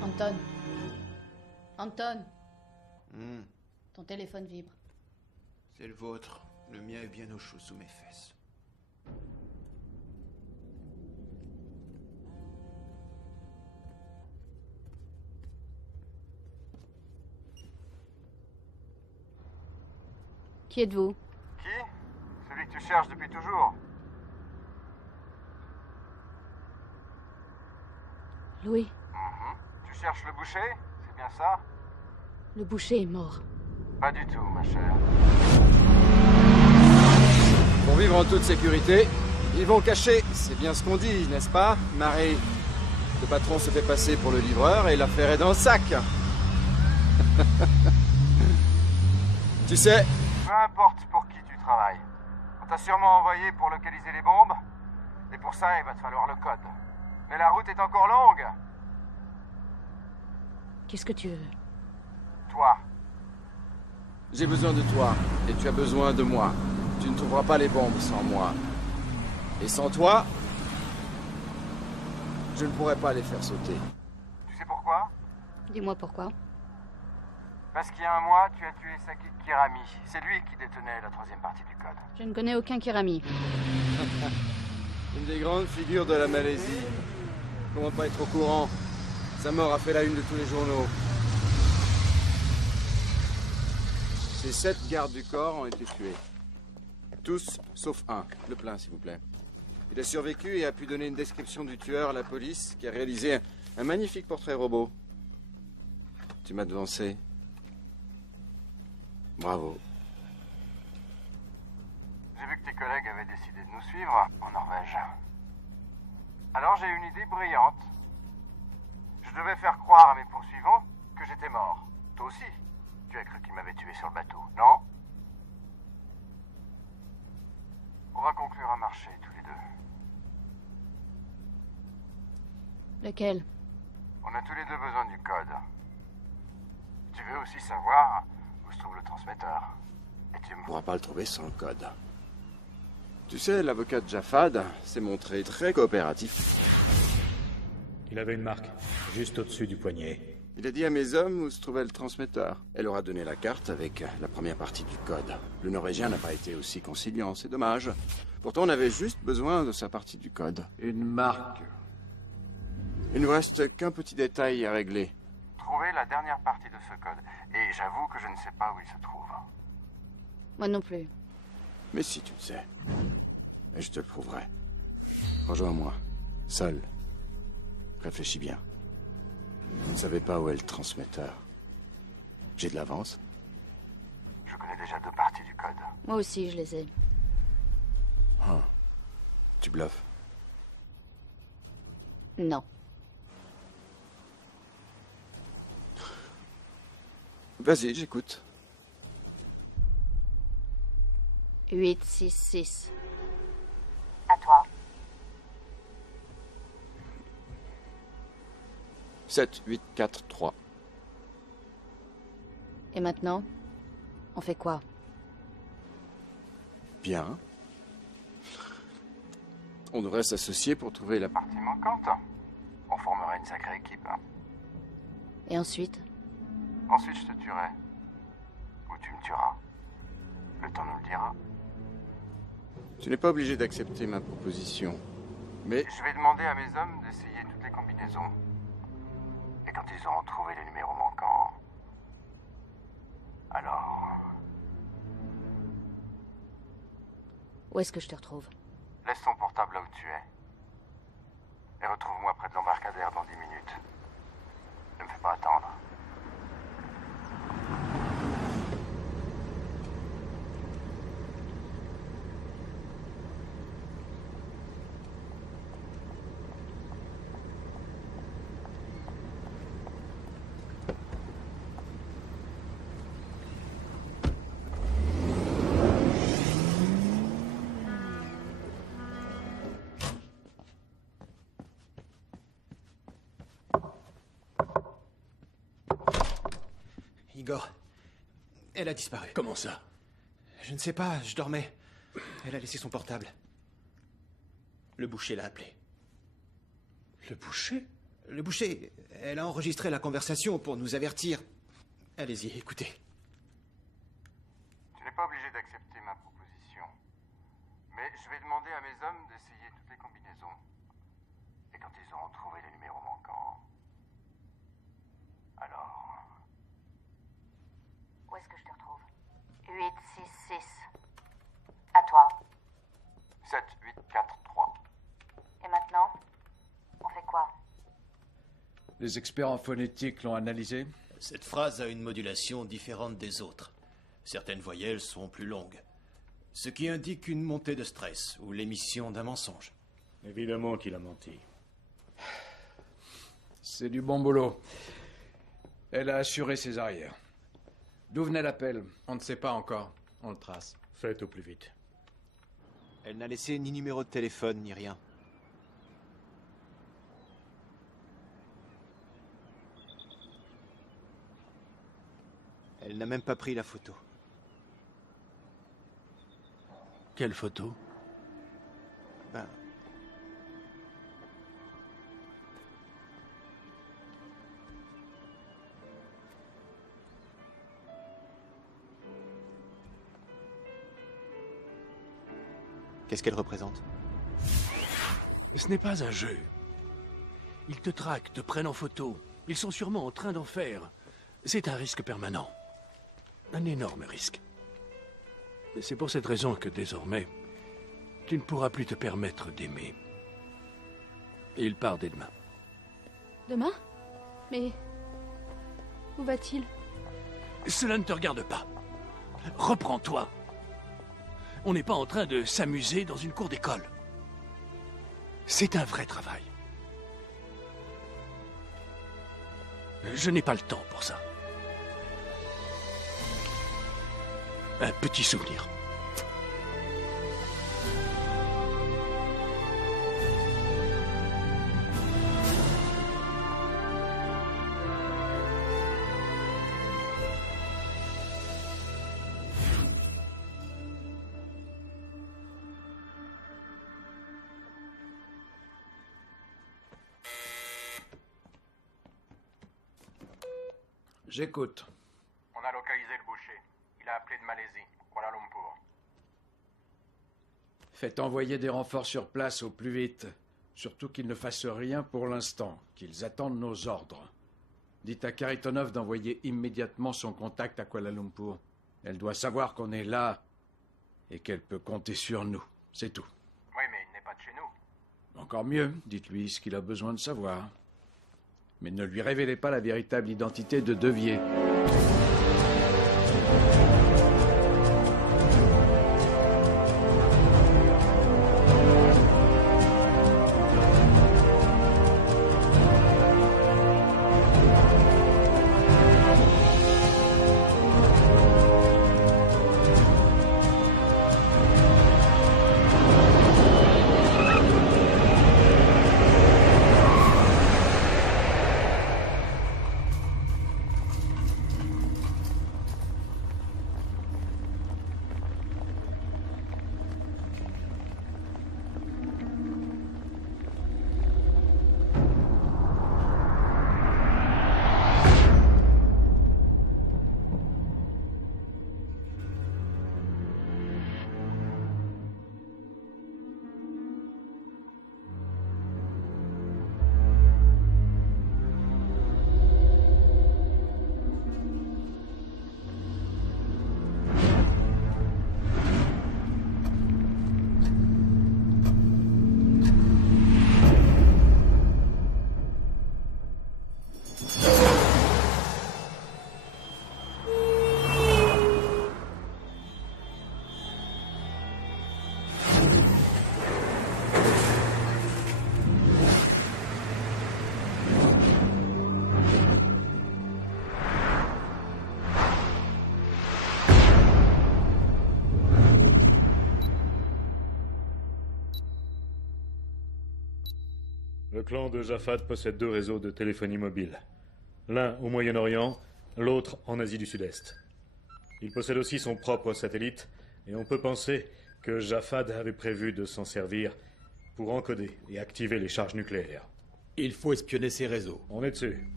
Anton. Anton. Ton téléphone vibre. C'est le vôtre. Le mien est bien au chaud sous mes fesses. Qui êtes-vous? Qui? Celui que tu cherches depuis toujours. Louis. Tu cherches le boucher? C'est bien ça? Le boucher est mort. Pas du tout, ma chère. Pour vivre en toute sécurité, ils vont cacher. C'est bien ce qu'on dit, n'est-ce pas, Marie? Le patron se fait passer pour le livreur et l'affaire est dans le sac. Tu sais... Peu importe pour qui tu travailles. On t'a sûrement envoyé pour localiser les bombes. Et pour ça, il va te falloir le code. Mais la route est encore longue. Qu'est-ce que tu veux? Toi. J'ai besoin de toi, et tu as besoin de moi. Tu ne trouveras pas les bombes sans moi. Et sans toi, je ne pourrais pas les faire sauter. Tu sais pourquoi? Dis-moi pourquoi. Parce qu'il y a un mois, tu as tué Saki Kirami. C'est lui qui détenait la 3e partie du code. Je ne connais aucun Kirami. Une des grandes figures de la Malaisie. Comment pas être au courant? Sa mort a fait la une de tous les journaux. Ces 7 gardes du corps ont été tués. Tous, sauf un. Le plein, s'il vous plaît. Il a survécu et a pu donner une description du tueur à la police, qui a réalisé un magnifique portrait robot. Tu m'as devancé. Bravo. J'ai vu que tes collègues avaient décidé de nous suivre en Norvège. Alors j'ai une idée brillante. Je devais faire croire à mes poursuivants que j'étais mort. Toi aussi, tu as cru qu'ils m'avaient tué sur le bateau, non? pourra conclure un marché tous les deux. Lequel? On a tous les deux besoin du code. Tu veux aussi savoir où se trouve le transmetteur. Et tu ne pourras pas le trouver sans le code. Tu sais, l'avocat de Jafad s'est montré très coopératif. Il avait une marque, juste au-dessus du poignet. Il a dit à mes hommes où se trouvait le transmetteur. Elle leur a donné la carte avec la première partie du code. Le Norvégien n'a pas été aussi conciliant, c'est dommage. Pourtant, on avait juste besoin de sa partie du code. Une marque. Il ne reste qu'un petit détail à régler. Trouver la dernière partie de ce code. Et j'avoue que je ne sais pas où il se trouve. Moi non plus. Mais si tu le sais. Et je te le prouverai. Rejoins-moi. Seul. Réfléchis bien. Vous ne savez pas où est le transmetteur. J'ai de l'avance. Je connais déjà 2 parties du code. Moi aussi, je les ai. Ah. Tu bluffes. Non. Vas-y, j'écoute. 866. À toi. 7, 8, 4, 3. Et maintenant, on fait quoi? Bien. On devrait s'associer pour trouver la Partie manquante. On formera une sacrée équipe. Et ensuite? Ensuite, je te tuerai. Ou tu me tueras. Le temps nous le dira. Tu n'es pas obligé d'accepter ma proposition. Mais Je vais demander à mes hommes d'essayer toutes les combinaisons. Et quand ils auront trouvé les numéros manquants... Alors... Où est-ce que je te retrouve? Laisse ton portable là où tu es. Et retrouve-moi près de l'embarcadère dans 10 minutes. Ne me fais pas attendre. Igor, elle a disparu. Comment ça? Je ne sais pas, je dormais. Elle a laissé son portable. Le boucher l'a appelé. Le boucher? Le boucher, elle a enregistré la conversation pour nous avertir. Allez-y, écoutez. Tu n'es pas obligé d'accepter ma proposition. Mais je vais demander à mes hommes d'essayer toutes les combinaisons. Et quand ils auront trouvé les numéros manquants... Alors... Où est-ce que je te retrouve? 866. À toi. 7, 8, 4, 3. Et maintenant, on fait quoi? Les experts en phonétique l'ont analysé? Cette phrase a une modulation différente des autres. Certaines voyelles sont plus longues. Ce qui indique une montée de stress ou l'émission d'un mensonge. Évidemment qu'il a menti. C'est du bon boulot. Elle a assuré ses arrières. D'où venait l'appel? On ne sait pas encore. On le trace. Faites au plus vite. Elle n'a laissé ni numéro de téléphone, ni rien. Elle n'a même pas pris la photo. Quelle photo? Ben... Qu'est-ce qu'elle représente? Ce n'est pas un jeu. Ils te traquent, te prennent en photo. Ils sont sûrement en train d'en faire. C'est un risque permanent. Un énorme risque. Et c'est pour cette raison que désormais, tu ne pourras plus te permettre d'aimer. Et il part dès demain. Demain? Mais... où va-t-il? Cela ne te regarde pas. Reprends-toi. On n'est pas en train de s'amuser dans une cour d'école. C'est un vrai travail. Je n'ai pas le temps pour ça. Un petit souvenir. J'écoute. On a localisé le boucher. Il a appelé de Malaisie, Kuala Lumpur. Faites envoyer des renforts sur place au plus vite. Surtout qu'ils ne fassent rien pour l'instant, qu'ils attendent nos ordres. Dites à Kharitonov d'envoyer immédiatement son contact à Kuala Lumpur. Elle doit savoir qu'on est là et qu'elle peut compter sur nous. C'est tout. Oui, mais il n'est pas de chez nous. Encore mieux, dites-lui ce qu'il a besoin de savoir. Mais ne lui révélez pas la véritable identité de Devier. Le clan de Jafad possède 2 réseaux de téléphonie mobile. L'un au Moyen-Orient, l'autre en Asie du Sud-Est. Il possède aussi son propre satellite, et on peut penser que Jafad avait prévu de s'en servir pour encoder et activer les charges nucléaires. Il faut espionner ces réseaux. On est dessus.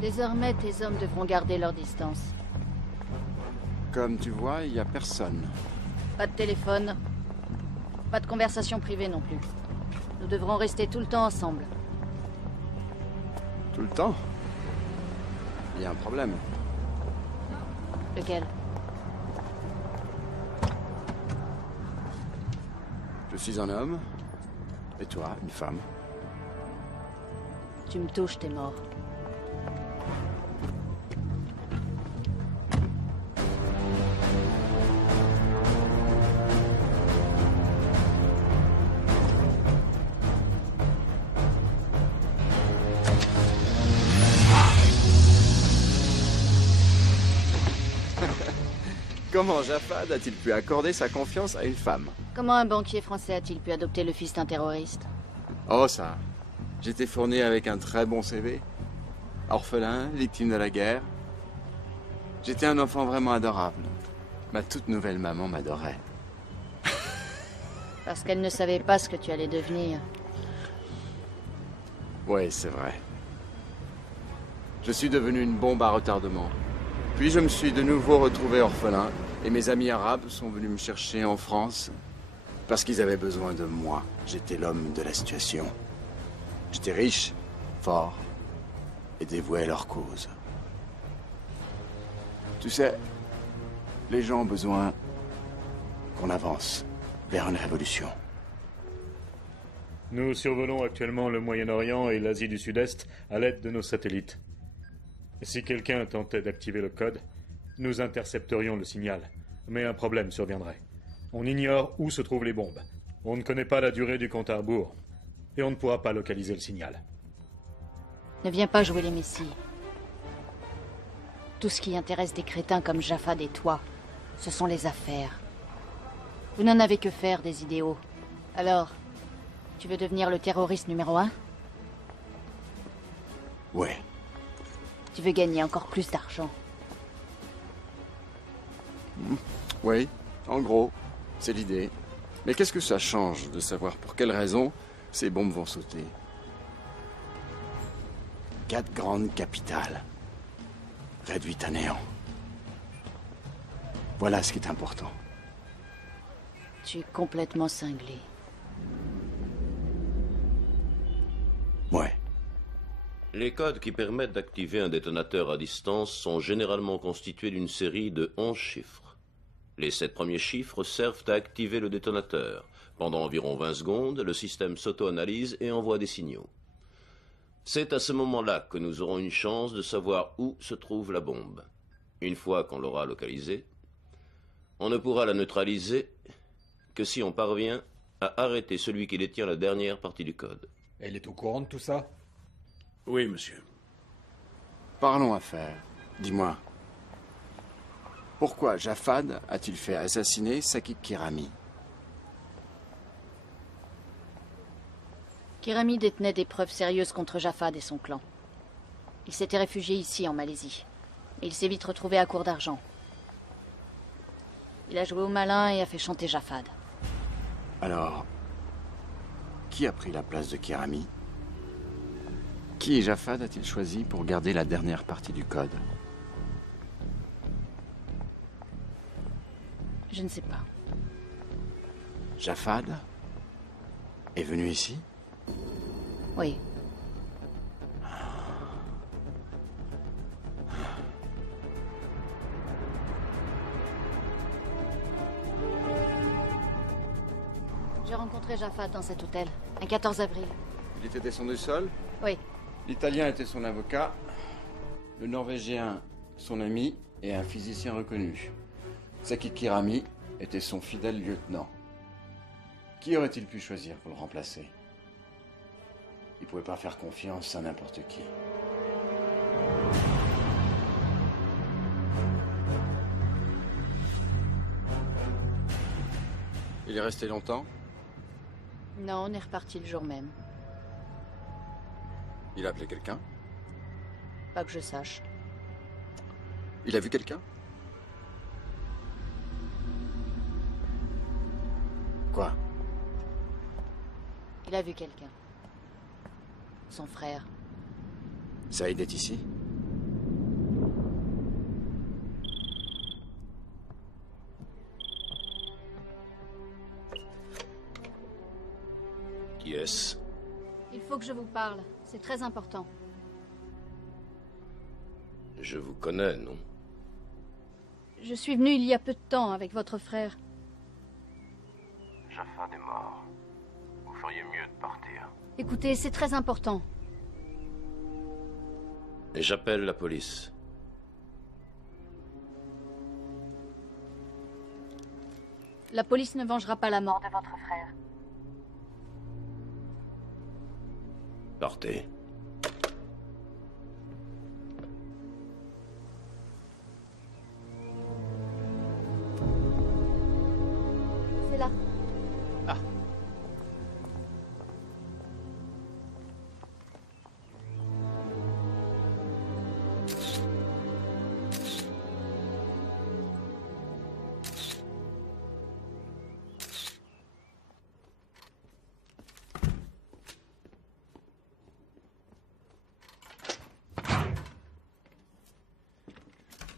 Désormais, tes hommes devront garder leur distance. Comme tu vois, il n'y a personne. Pas de téléphone. Pas de conversation privée non plus. Nous devrons rester tout le temps ensemble. Tout le temps? Il y a un problème. Lequel? Je suis un homme. Et toi, une femme. Tu me touches, t'es mort. Comment Jafad a-t-il pu accorder sa confiance à une femme? Comment un banquier français a-t-il pu adopter le fils d'un terroriste? Oh ça, j'étais fourni avec un très bon CV. Orphelin, victime de la guerre. J'étais un enfant vraiment adorable. Ma toute nouvelle maman m'adorait. Parce qu'elle ne savait pas ce que tu allais devenir. Oui, c'est vrai. Je suis devenu une bombe à retardement. Puis je me suis de nouveau retrouvé orphelin, et mes amis arabes sont venus me chercher en France parce qu'ils avaient besoin de moi. J'étais l'homme de la situation. J'étais riche, fort, et dévoué à leur cause. Tu sais, les gens ont besoin qu'on avance vers une révolution. Nous survolons actuellement le Moyen-Orient et l'Asie du Sud-Est à l'aide de nos satellites. Si quelqu'un tentait d'activer le code, nous intercepterions le signal, mais un problème surviendrait. On ignore où se trouvent les bombes. On ne connaît pas la durée du compte à rebours, et on ne pourra pas localiser le signal. Ne viens pas jouer les messies. Tout ce qui intéresse des crétins comme Jafad et toi, ce sont les affaires. Vous n'en avez que faire des idéaux. Alors, tu veux devenir le terroriste numéro 1? Ouais. Tu veux gagner encore plus d'argent? Oui, en gros, c'est l'idée. Mais qu'est-ce que ça change de savoir pour quelles raisons ces bombes vont sauter? 4 grandes capitales. réduite à néant. Voilà ce qui est important. Tu es complètement cinglé. Ouais. Les codes qui permettent d'activer un détonateur à distance sont généralement constitués d'une série de 11 chiffres. Les 7 premiers chiffres servent à activer le détonateur. Pendant environ 20 secondes, le système s'auto-analyse et envoie des signaux. C'est à ce moment-là que nous aurons une chance de savoir où se trouve la bombe. Une fois qu'on l'aura localisée, on ne pourra la neutraliser que si on parvient à arrêter celui qui détient la dernière partie du code. Elle est au courant de tout ça? Oui, monsieur. Parlons affaires. Dis-moi. Pourquoi Jafad a-t-il fait assassiner Sakit Kirami? Kirami détenait des preuves sérieuses contre Jafad et son clan. Il s'était réfugié ici, en Malaisie. Et il s'est vite retrouvé à court d'argent. Il a joué au malin et a fait chanter Jafad. Alors, qui a pris la place de Kirami? Qui et Jafad a-t-il choisi pour garder la dernière partie du code? Je ne sais pas. Jafad est venu ici? Oui. J'ai rencontré Jafad dans cet hôtel, un 14 avril. Il était descendu seul? Oui. L'Italien était son avocat, le Norvégien son ami et un physicien reconnu. Sakit Kirami était son fidèle lieutenant. Qui aurait-il pu choisir pour le remplacer? Il ne pouvait pas faire confiance à n'importe qui. Il est resté longtemps? Non, on est reparti le jour même. Il a appelé quelqu'un? Pas que je sache. Il a vu quelqu'un? Quoi? Il a vu quelqu'un. Son frère. Saïd est ici? Qui est-ce? Il faut que je vous parle. C'est très important. Je vous connais, non? Je suis venu il y a peu de temps avec votre frère. Jafad est mort. Vous feriez mieux de partir. Écoutez, c'est très important. Et j'appelle la police. La police ne vengera pas la mort de votre frère. Partez. C'est là. Ah.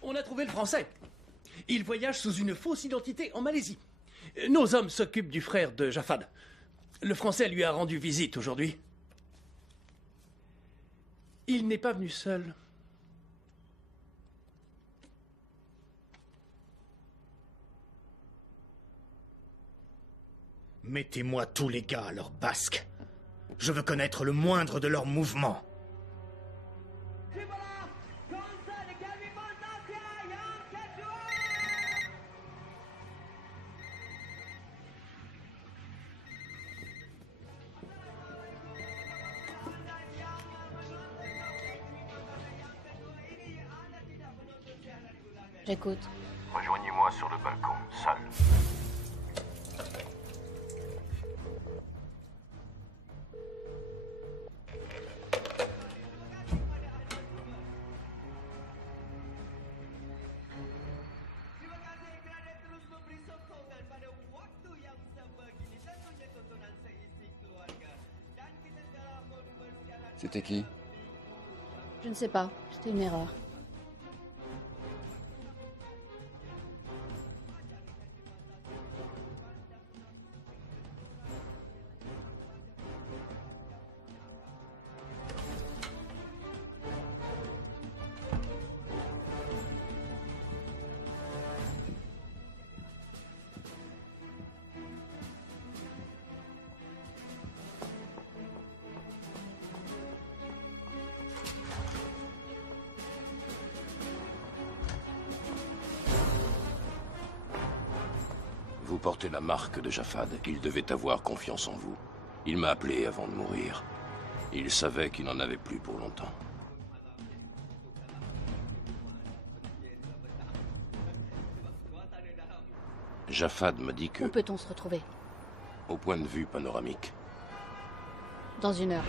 On a trouvé le Français. Il voyage sous une fausse identité en Malaisie. Nos hommes s'occupent du frère de Jafad. Le Français lui a rendu visite aujourd'hui. Il n'est pas venu seul. Mettez-moi tous les gars à leur basque. Je veux connaître le moindre de leurs mouvements. J'écoute. Rejoignez-moi sur le balcon, salle. C'était qui? Je ne sais pas. C'était une erreur. portez la marque de Jafad. Il devait avoir confiance en vous. Il m'a appelé avant de mourir. Il savait qu'il n'en avait plus pour longtemps. Jafad m'a dit que... Où peut-on se retrouver? Au point de vue panoramique. Dans 1 heure.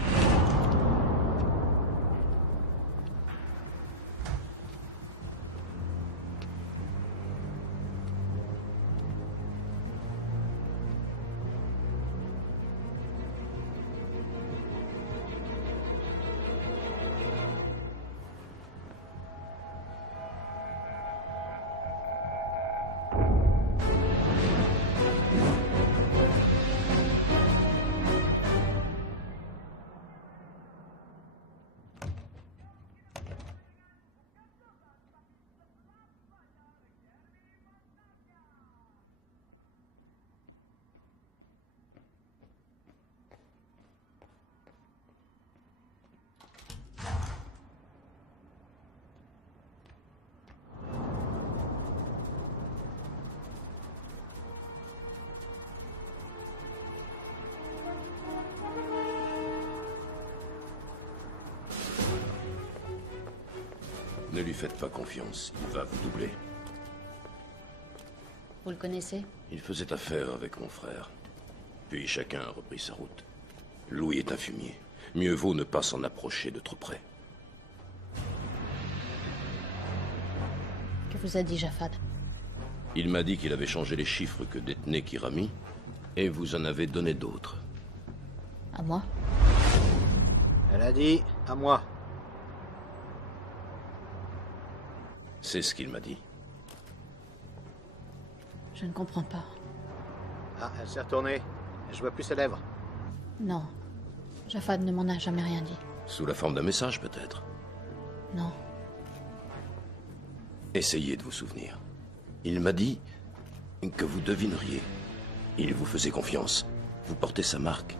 Ne lui faites pas confiance, il va vous doubler. Vous le connaissez? Il faisait affaire avec mon frère. Puis chacun a repris sa route. Louis est un fumier. Mieux vaut ne pas s'en approcher de trop près. Que vous a dit Jafad? Il m'a dit qu'il avait changé les chiffres que détenait Kirami, et vous en avez donné d'autres. À moi? Elle a dit à moi. C'est ce qu'il m'a dit. Je ne comprends pas. Ah, elle s'est retournée. Je vois plus ses lèvres. Non. Jafad ne m'en a jamais rien dit. Sous la forme d'un message, peut-être. Non. Essayez de vous souvenir. Il m'a dit que vous devineriez. Il vous faisait confiance. Vous portez sa marque.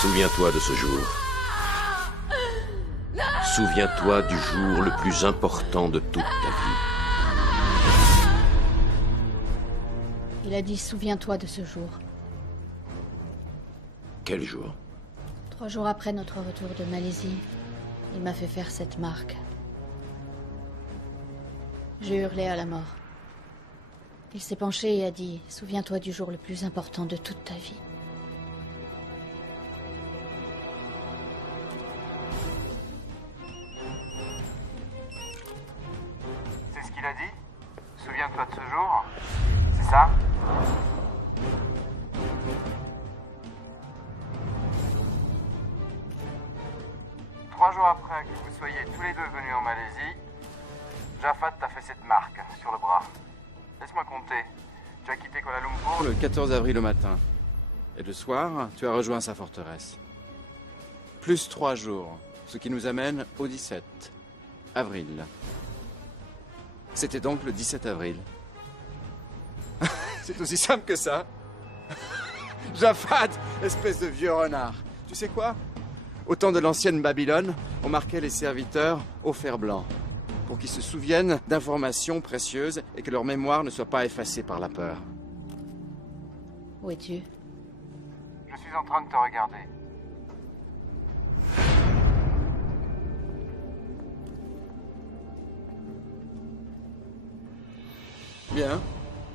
Souviens-toi de ce jour. Souviens-toi du jour le plus important de toute ta vie. Il a dit « Souviens-toi de ce jour ». Quel jour? 3 jours après notre retour de Malaisie, il m'a fait faire cette marque. J'ai hurlé à la mort. Il s'est penché et a dit « Souviens-toi du jour le plus important de toute ta vie ». Il a dit? Souviens-toi de ce jour? C'est ça? Trois jours après que vous soyez tous les deux venus en Malaisie, Jafad t'a fait cette marque sur le bras. Laisse-moi compter. Tu as quitté Kuala Lumpur Le 14 avril au matin. Et le soir, tu as rejoint sa forteresse. Plus 3 jours, ce qui nous amène au 17 avril. C'était donc le 17 avril. C'est aussi simple que ça. Jafad, espèce de vieux renard. Tu sais quoi? Au temps de l'ancienne Babylone, on marquait les serviteurs au fer blanc, pour qu'ils se souviennent d'informations précieuses et que leur mémoire ne soit pas effacée par la peur. Où es-tu? Je suis en train de te regarder. Bien.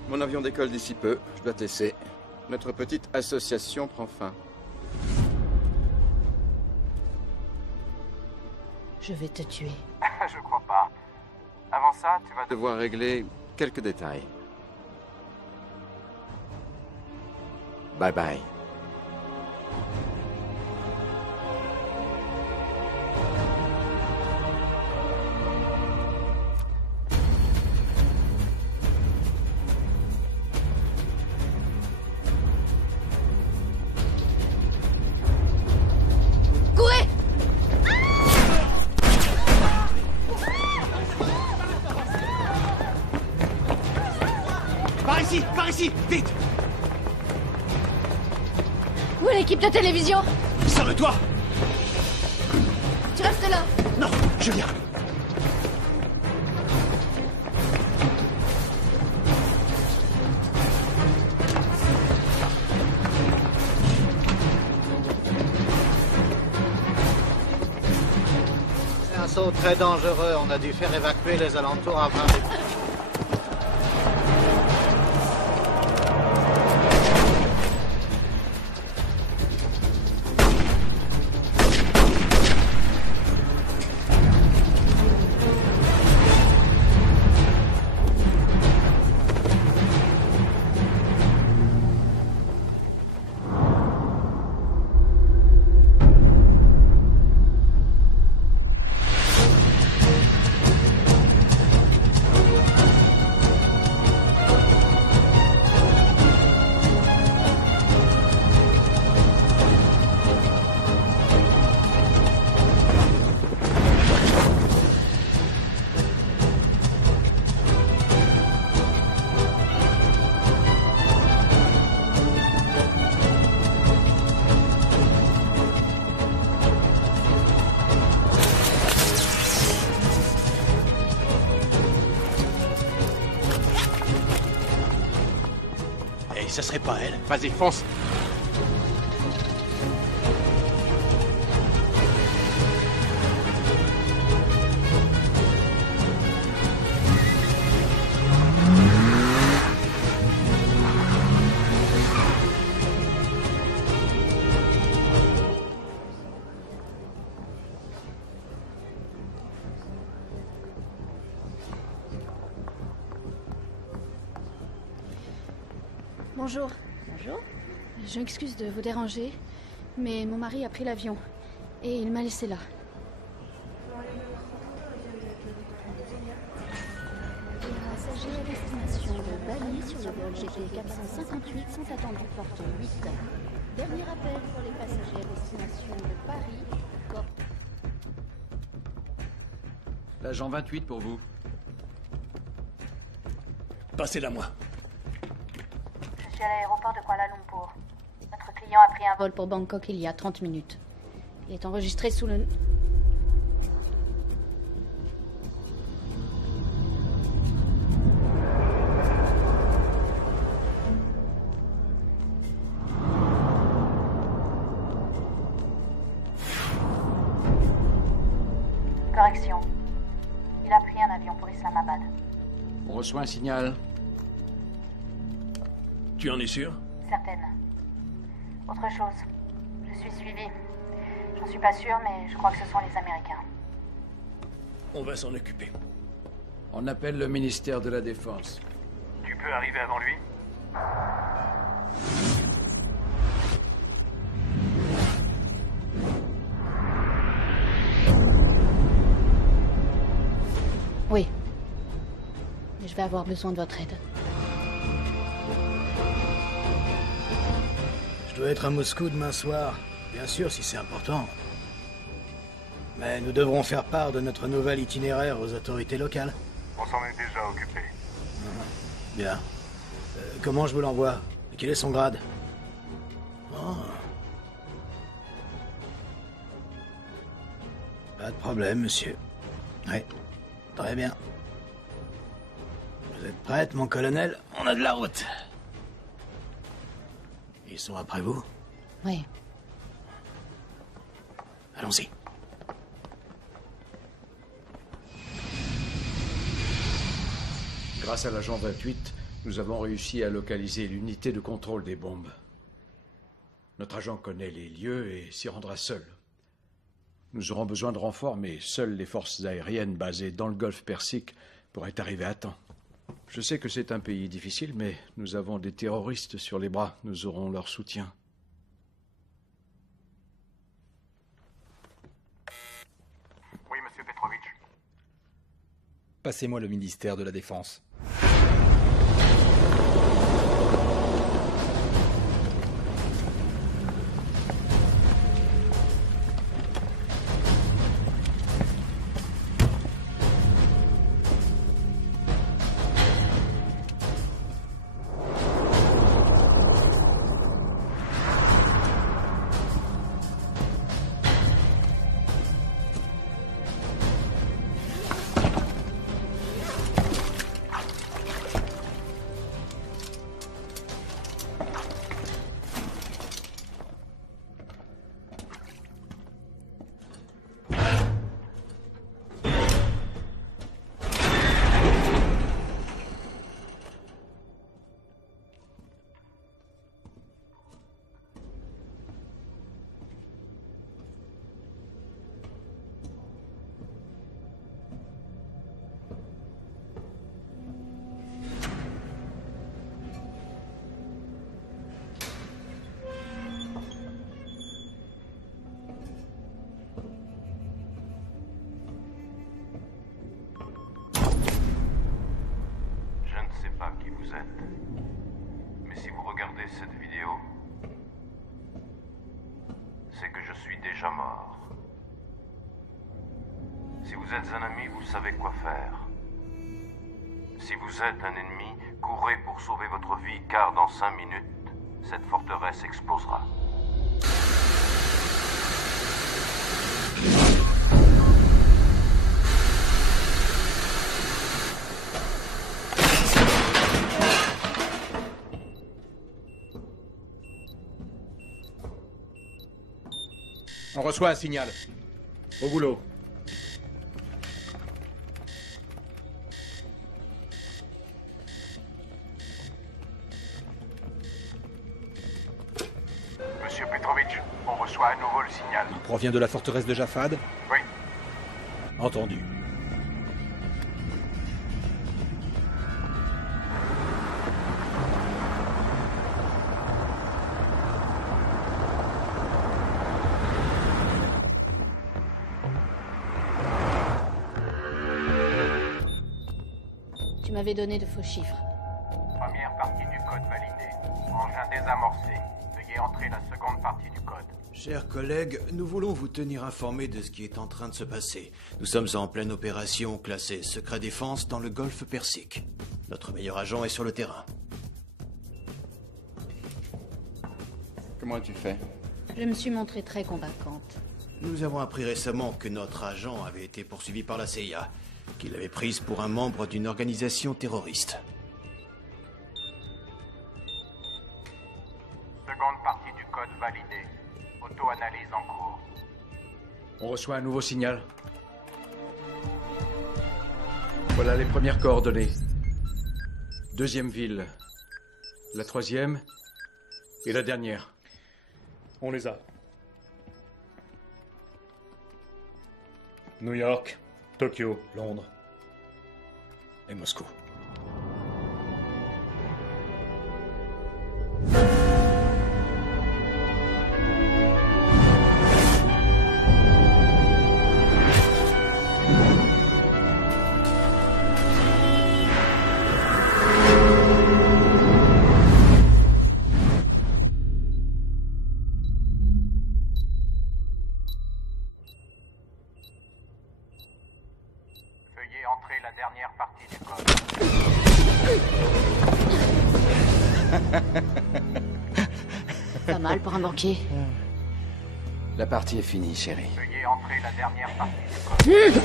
Mon avion décolle d'ici peu. Je dois te laisser. Notre petite association prend fin. Je vais te tuer. Je crois pas. Avant ça, tu vas devoir régler quelques détails. Bye bye. ici, vite! Où est l'équipe de télévision? Sur le toit! Tu restes là. Non, je viens. C'est un saut très dangereux. On a dû faire évacuer les alentours avant de... Ça serait pas elle. Vas-y, fonce. Bonjour. Bonjour. Je m'excuse de vous déranger, mais mon mari a pris l'avion et il m'a laissé là. Les passagers à destination de Bali sur le vol GT 458 sont attendus porte 8. Dernier appel pour les passagers à destination de Paris, porte... L'agent 28 pour vous. Passez-la moi. Je suis à l'aéroport de Kuala Lumpur. Notre client a pris un vol pour Bangkok il y a 30 minutes. Il est enregistré sous le... Correction. Il a pris un avion pour Islamabad. On reçoit un signal. Tu en es sûr? Certaine. Autre chose. Je suis suivie. J'en suis pas sûre, mais je crois que ce sont les Américains. On va s'en occuper. On appelle le ministère de la Défense. Tu peux arriver avant lui? Oui. Mais je vais avoir besoin de votre aide. Je dois être à Moscou demain soir, bien sûr si c'est important. Mais nous devrons faire part de notre nouvel itinéraire aux autorités locales. On s'en est déjà occupé. Bien. Comment je vous l'envoie? Quel est son grade? Oh. Pas de problème, monsieur. Oui, très bien. Vous êtes prête, mon colonel? On a de la route. Ils sont après vous? Oui. Allons-y. Grâce à l'agent 28, nous avons réussi à localiser l'unité de contrôle des bombes. Notre agent connaît les lieux et s'y rendra seul. Nous aurons besoin de renforts, mais seules les forces aériennes basées dans le golfe Persique pourraient arriver à temps. Je sais que c'est un pays difficile, mais nous avons des terroristes sur les bras. Nous aurons leur soutien. Oui, monsieur Petrovitch. Passez-moi le ministère de la Défense. cette vidéo, c'est que je suis déjà mort. Si vous êtes un ami, vous savez quoi faire. Si vous êtes un ennemi, courez pour sauver votre vie, car dans 5 minutes, cette forteresse explosera. On reçoit un signal. Au boulot. Monsieur Petrovitch, on reçoit à nouveau le signal. Il provient de la forteresse de Jafad? Oui. Entendu. Tu m'avais donné de faux chiffres. Première partie du code validée. Engin désamorcé. Veuillez entrer la seconde partie du code. Chers collègues, nous voulons vous tenir informés de ce qui est en train de se passer. Nous sommes en pleine opération classée secret défense dans le golfe Persique. Notre meilleur agent est sur le terrain. Comment as-tu fait? Je me suis montrée très convaincante. Nous avons appris récemment que notre agent avait été poursuivi par la CIA, qu'il l'avait prise pour un membre d'une organisation terroriste. Seconde partie du code validée. Auto-analyse en cours. On reçoit un nouveau signal. Voilà les premières coordonnées. 2e ville. La 3e. Et la dernière. On les a. New York, Tokyo, Londres et Moscou. Veuillez entrer la dernière partie du code. Pas mal pour un banquier. La partie est finie, chérie. Veuillez entrer la dernière partie du code.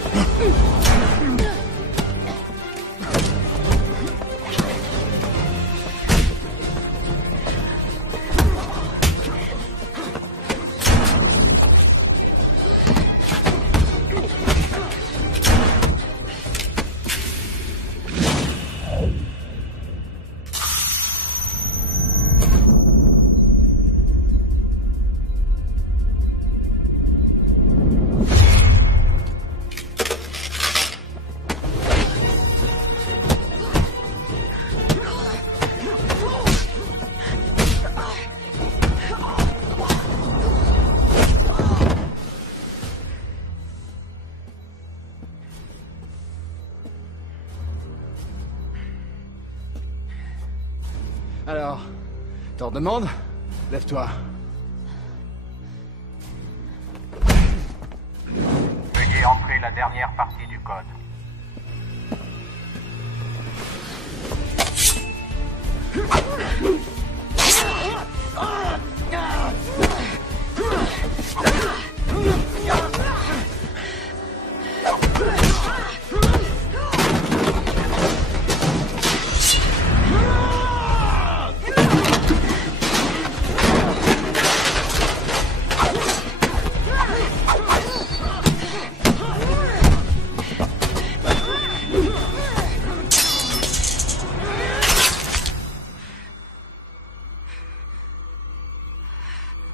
Alors, t'en demandes? Lève-toi. Veuillez entrer la dernière partie du code.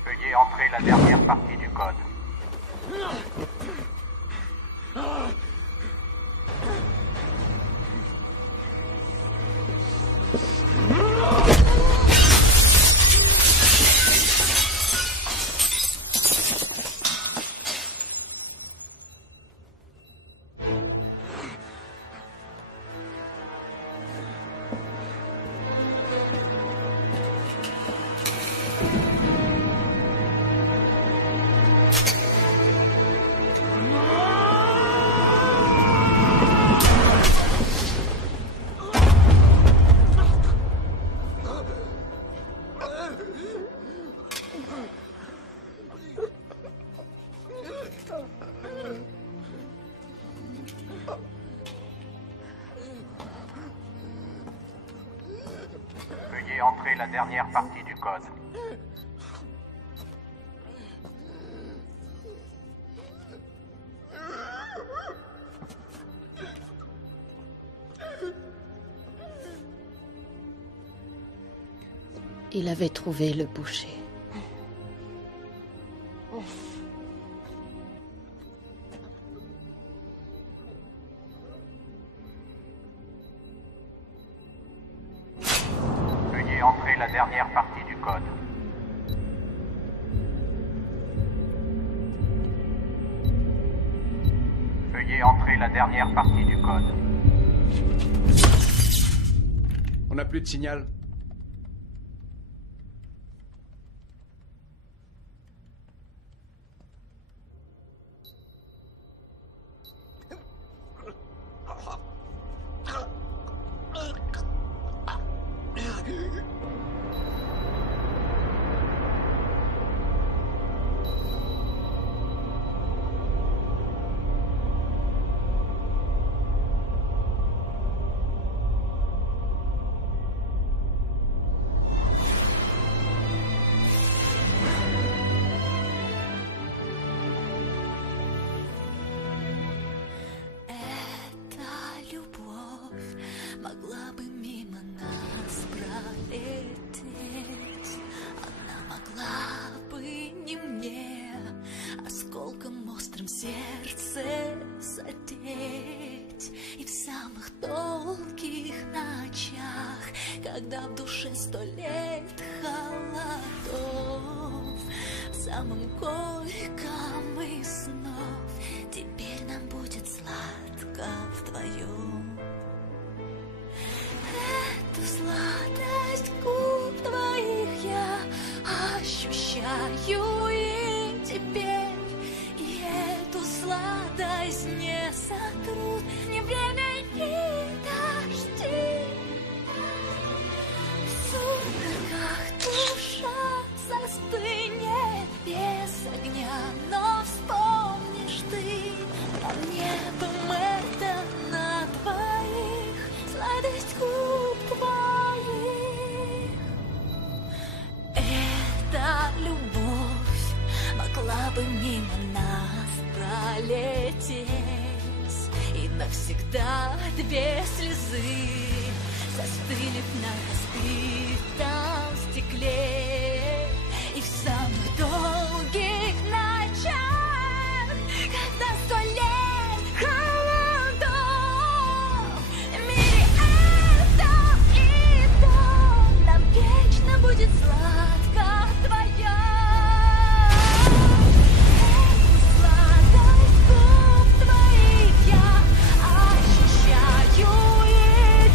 Veuillez entrer la dernière partie du code. dernière partie du code. Il avait trouvé le boucher. Veuillez entrer la dernière partie du code. Veuillez entrer la dernière partie du code. On n'a plus de signal. Могла бы мимо нас пролететь, она могла бы не мне осколком острым сердце задеть. И в самых долгих ночах, когда в душе 100 лет холодов, в самом горьком из снов теперь нам будет сладко вдвоем. Эту сладость губ твоих я ощущаю и теперь, и эту сладость не сотрут ни время, ни дожди. В сумерках душа застынет без огня, но вспомнишь ты над небом это на двоих, сладость губ твоих. Эта любовь могла бы мимо нас пролететь, и навсегда 2 слезы застыли на разбитом стекле. И в самых долгих ночах, когда 100 лет холодов, в мире это и то нам вечно будет сладко вдвоем. Эту сладость губ твоих я ощущаю и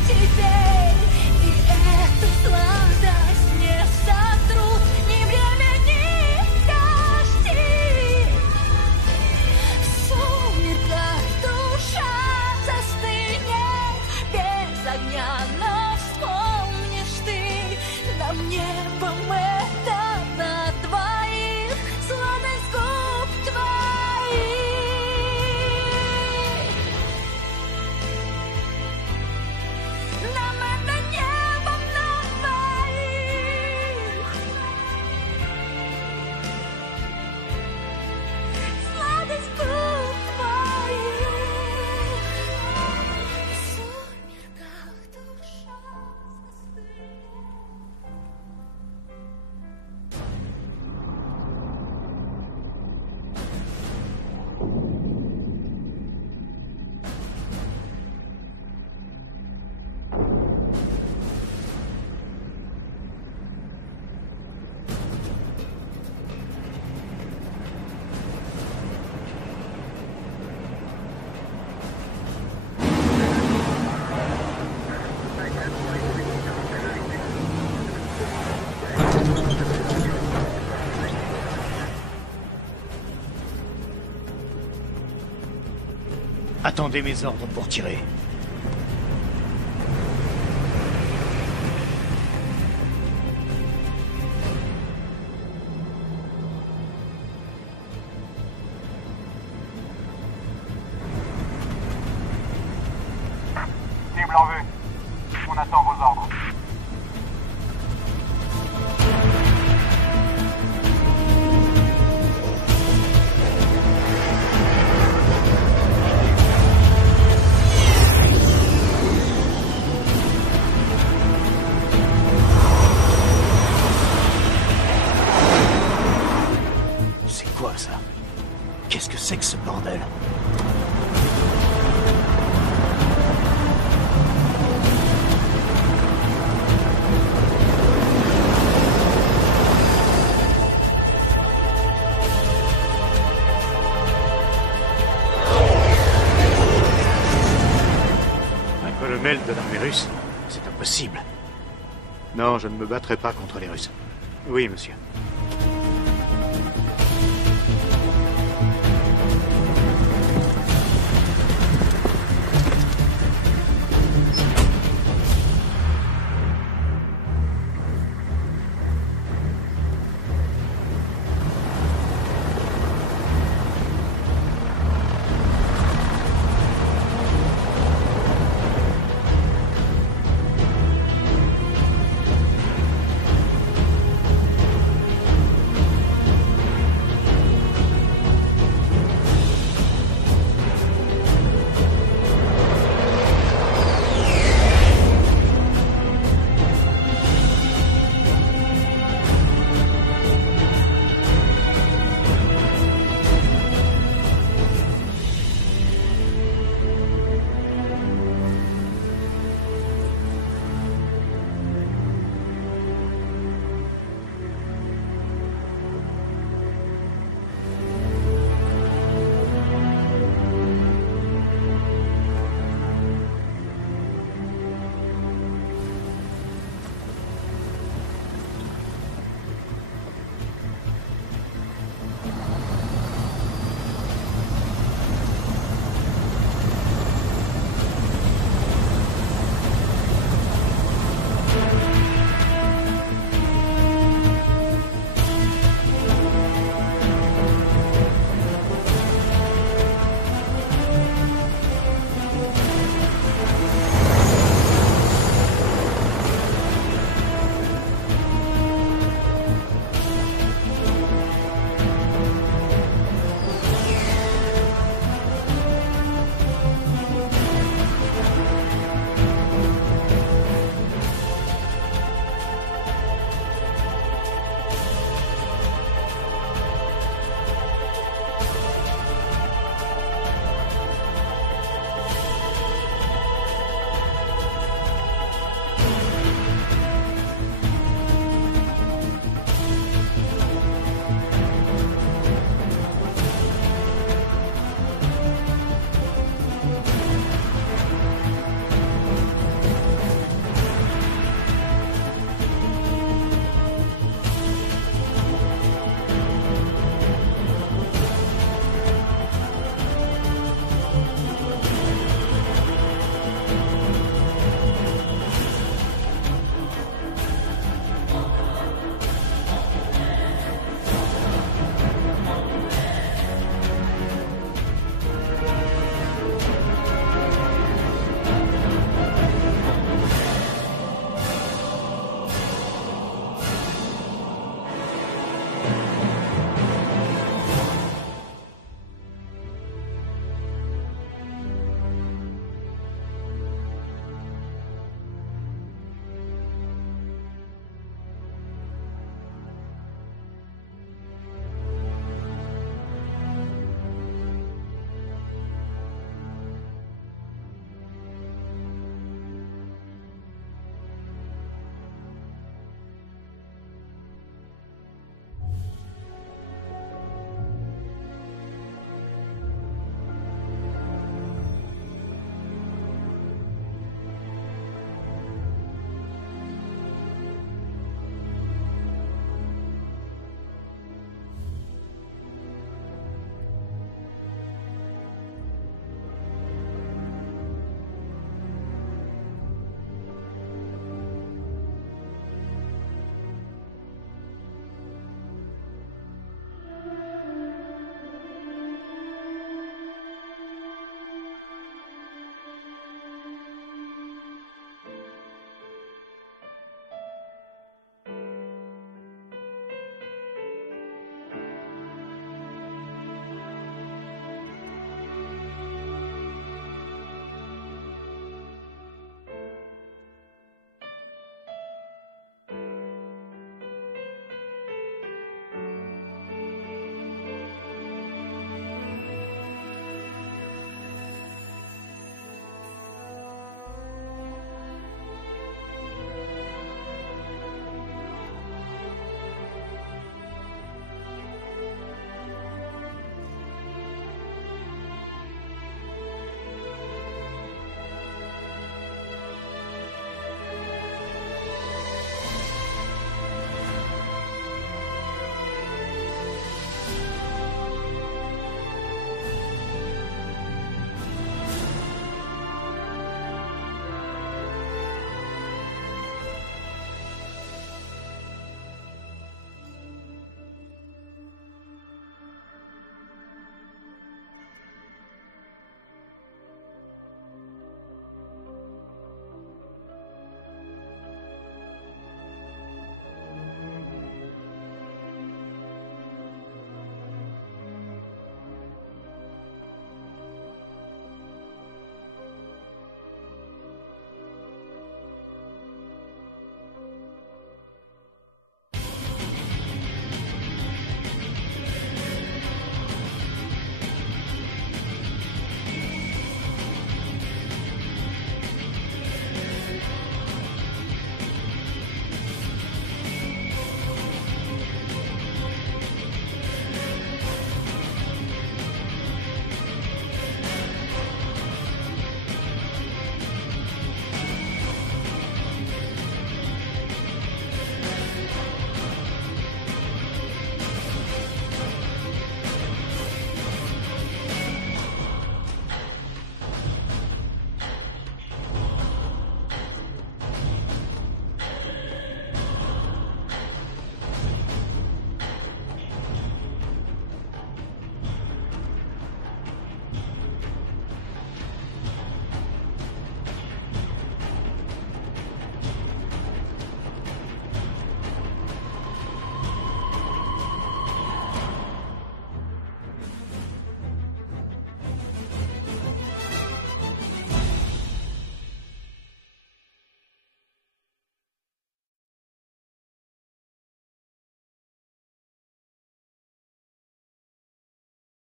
теперь, и эту сладость не сотрут ни время, ни дожди. В сумерках душа застынет без огня, но вспомнишь ты нам небом это на двоих, сладость губ твоих. Нам это небом на двоих, сладость губ твоих. В сумерках душа застынет. Attendez mes ordres pour tirer. Cible en vue. On attend vos ordres. c'est que ce bordel? Un colonel de l'armée russe? C'est impossible. Non, je ne me battrai pas contre les Russes. Oui, monsieur.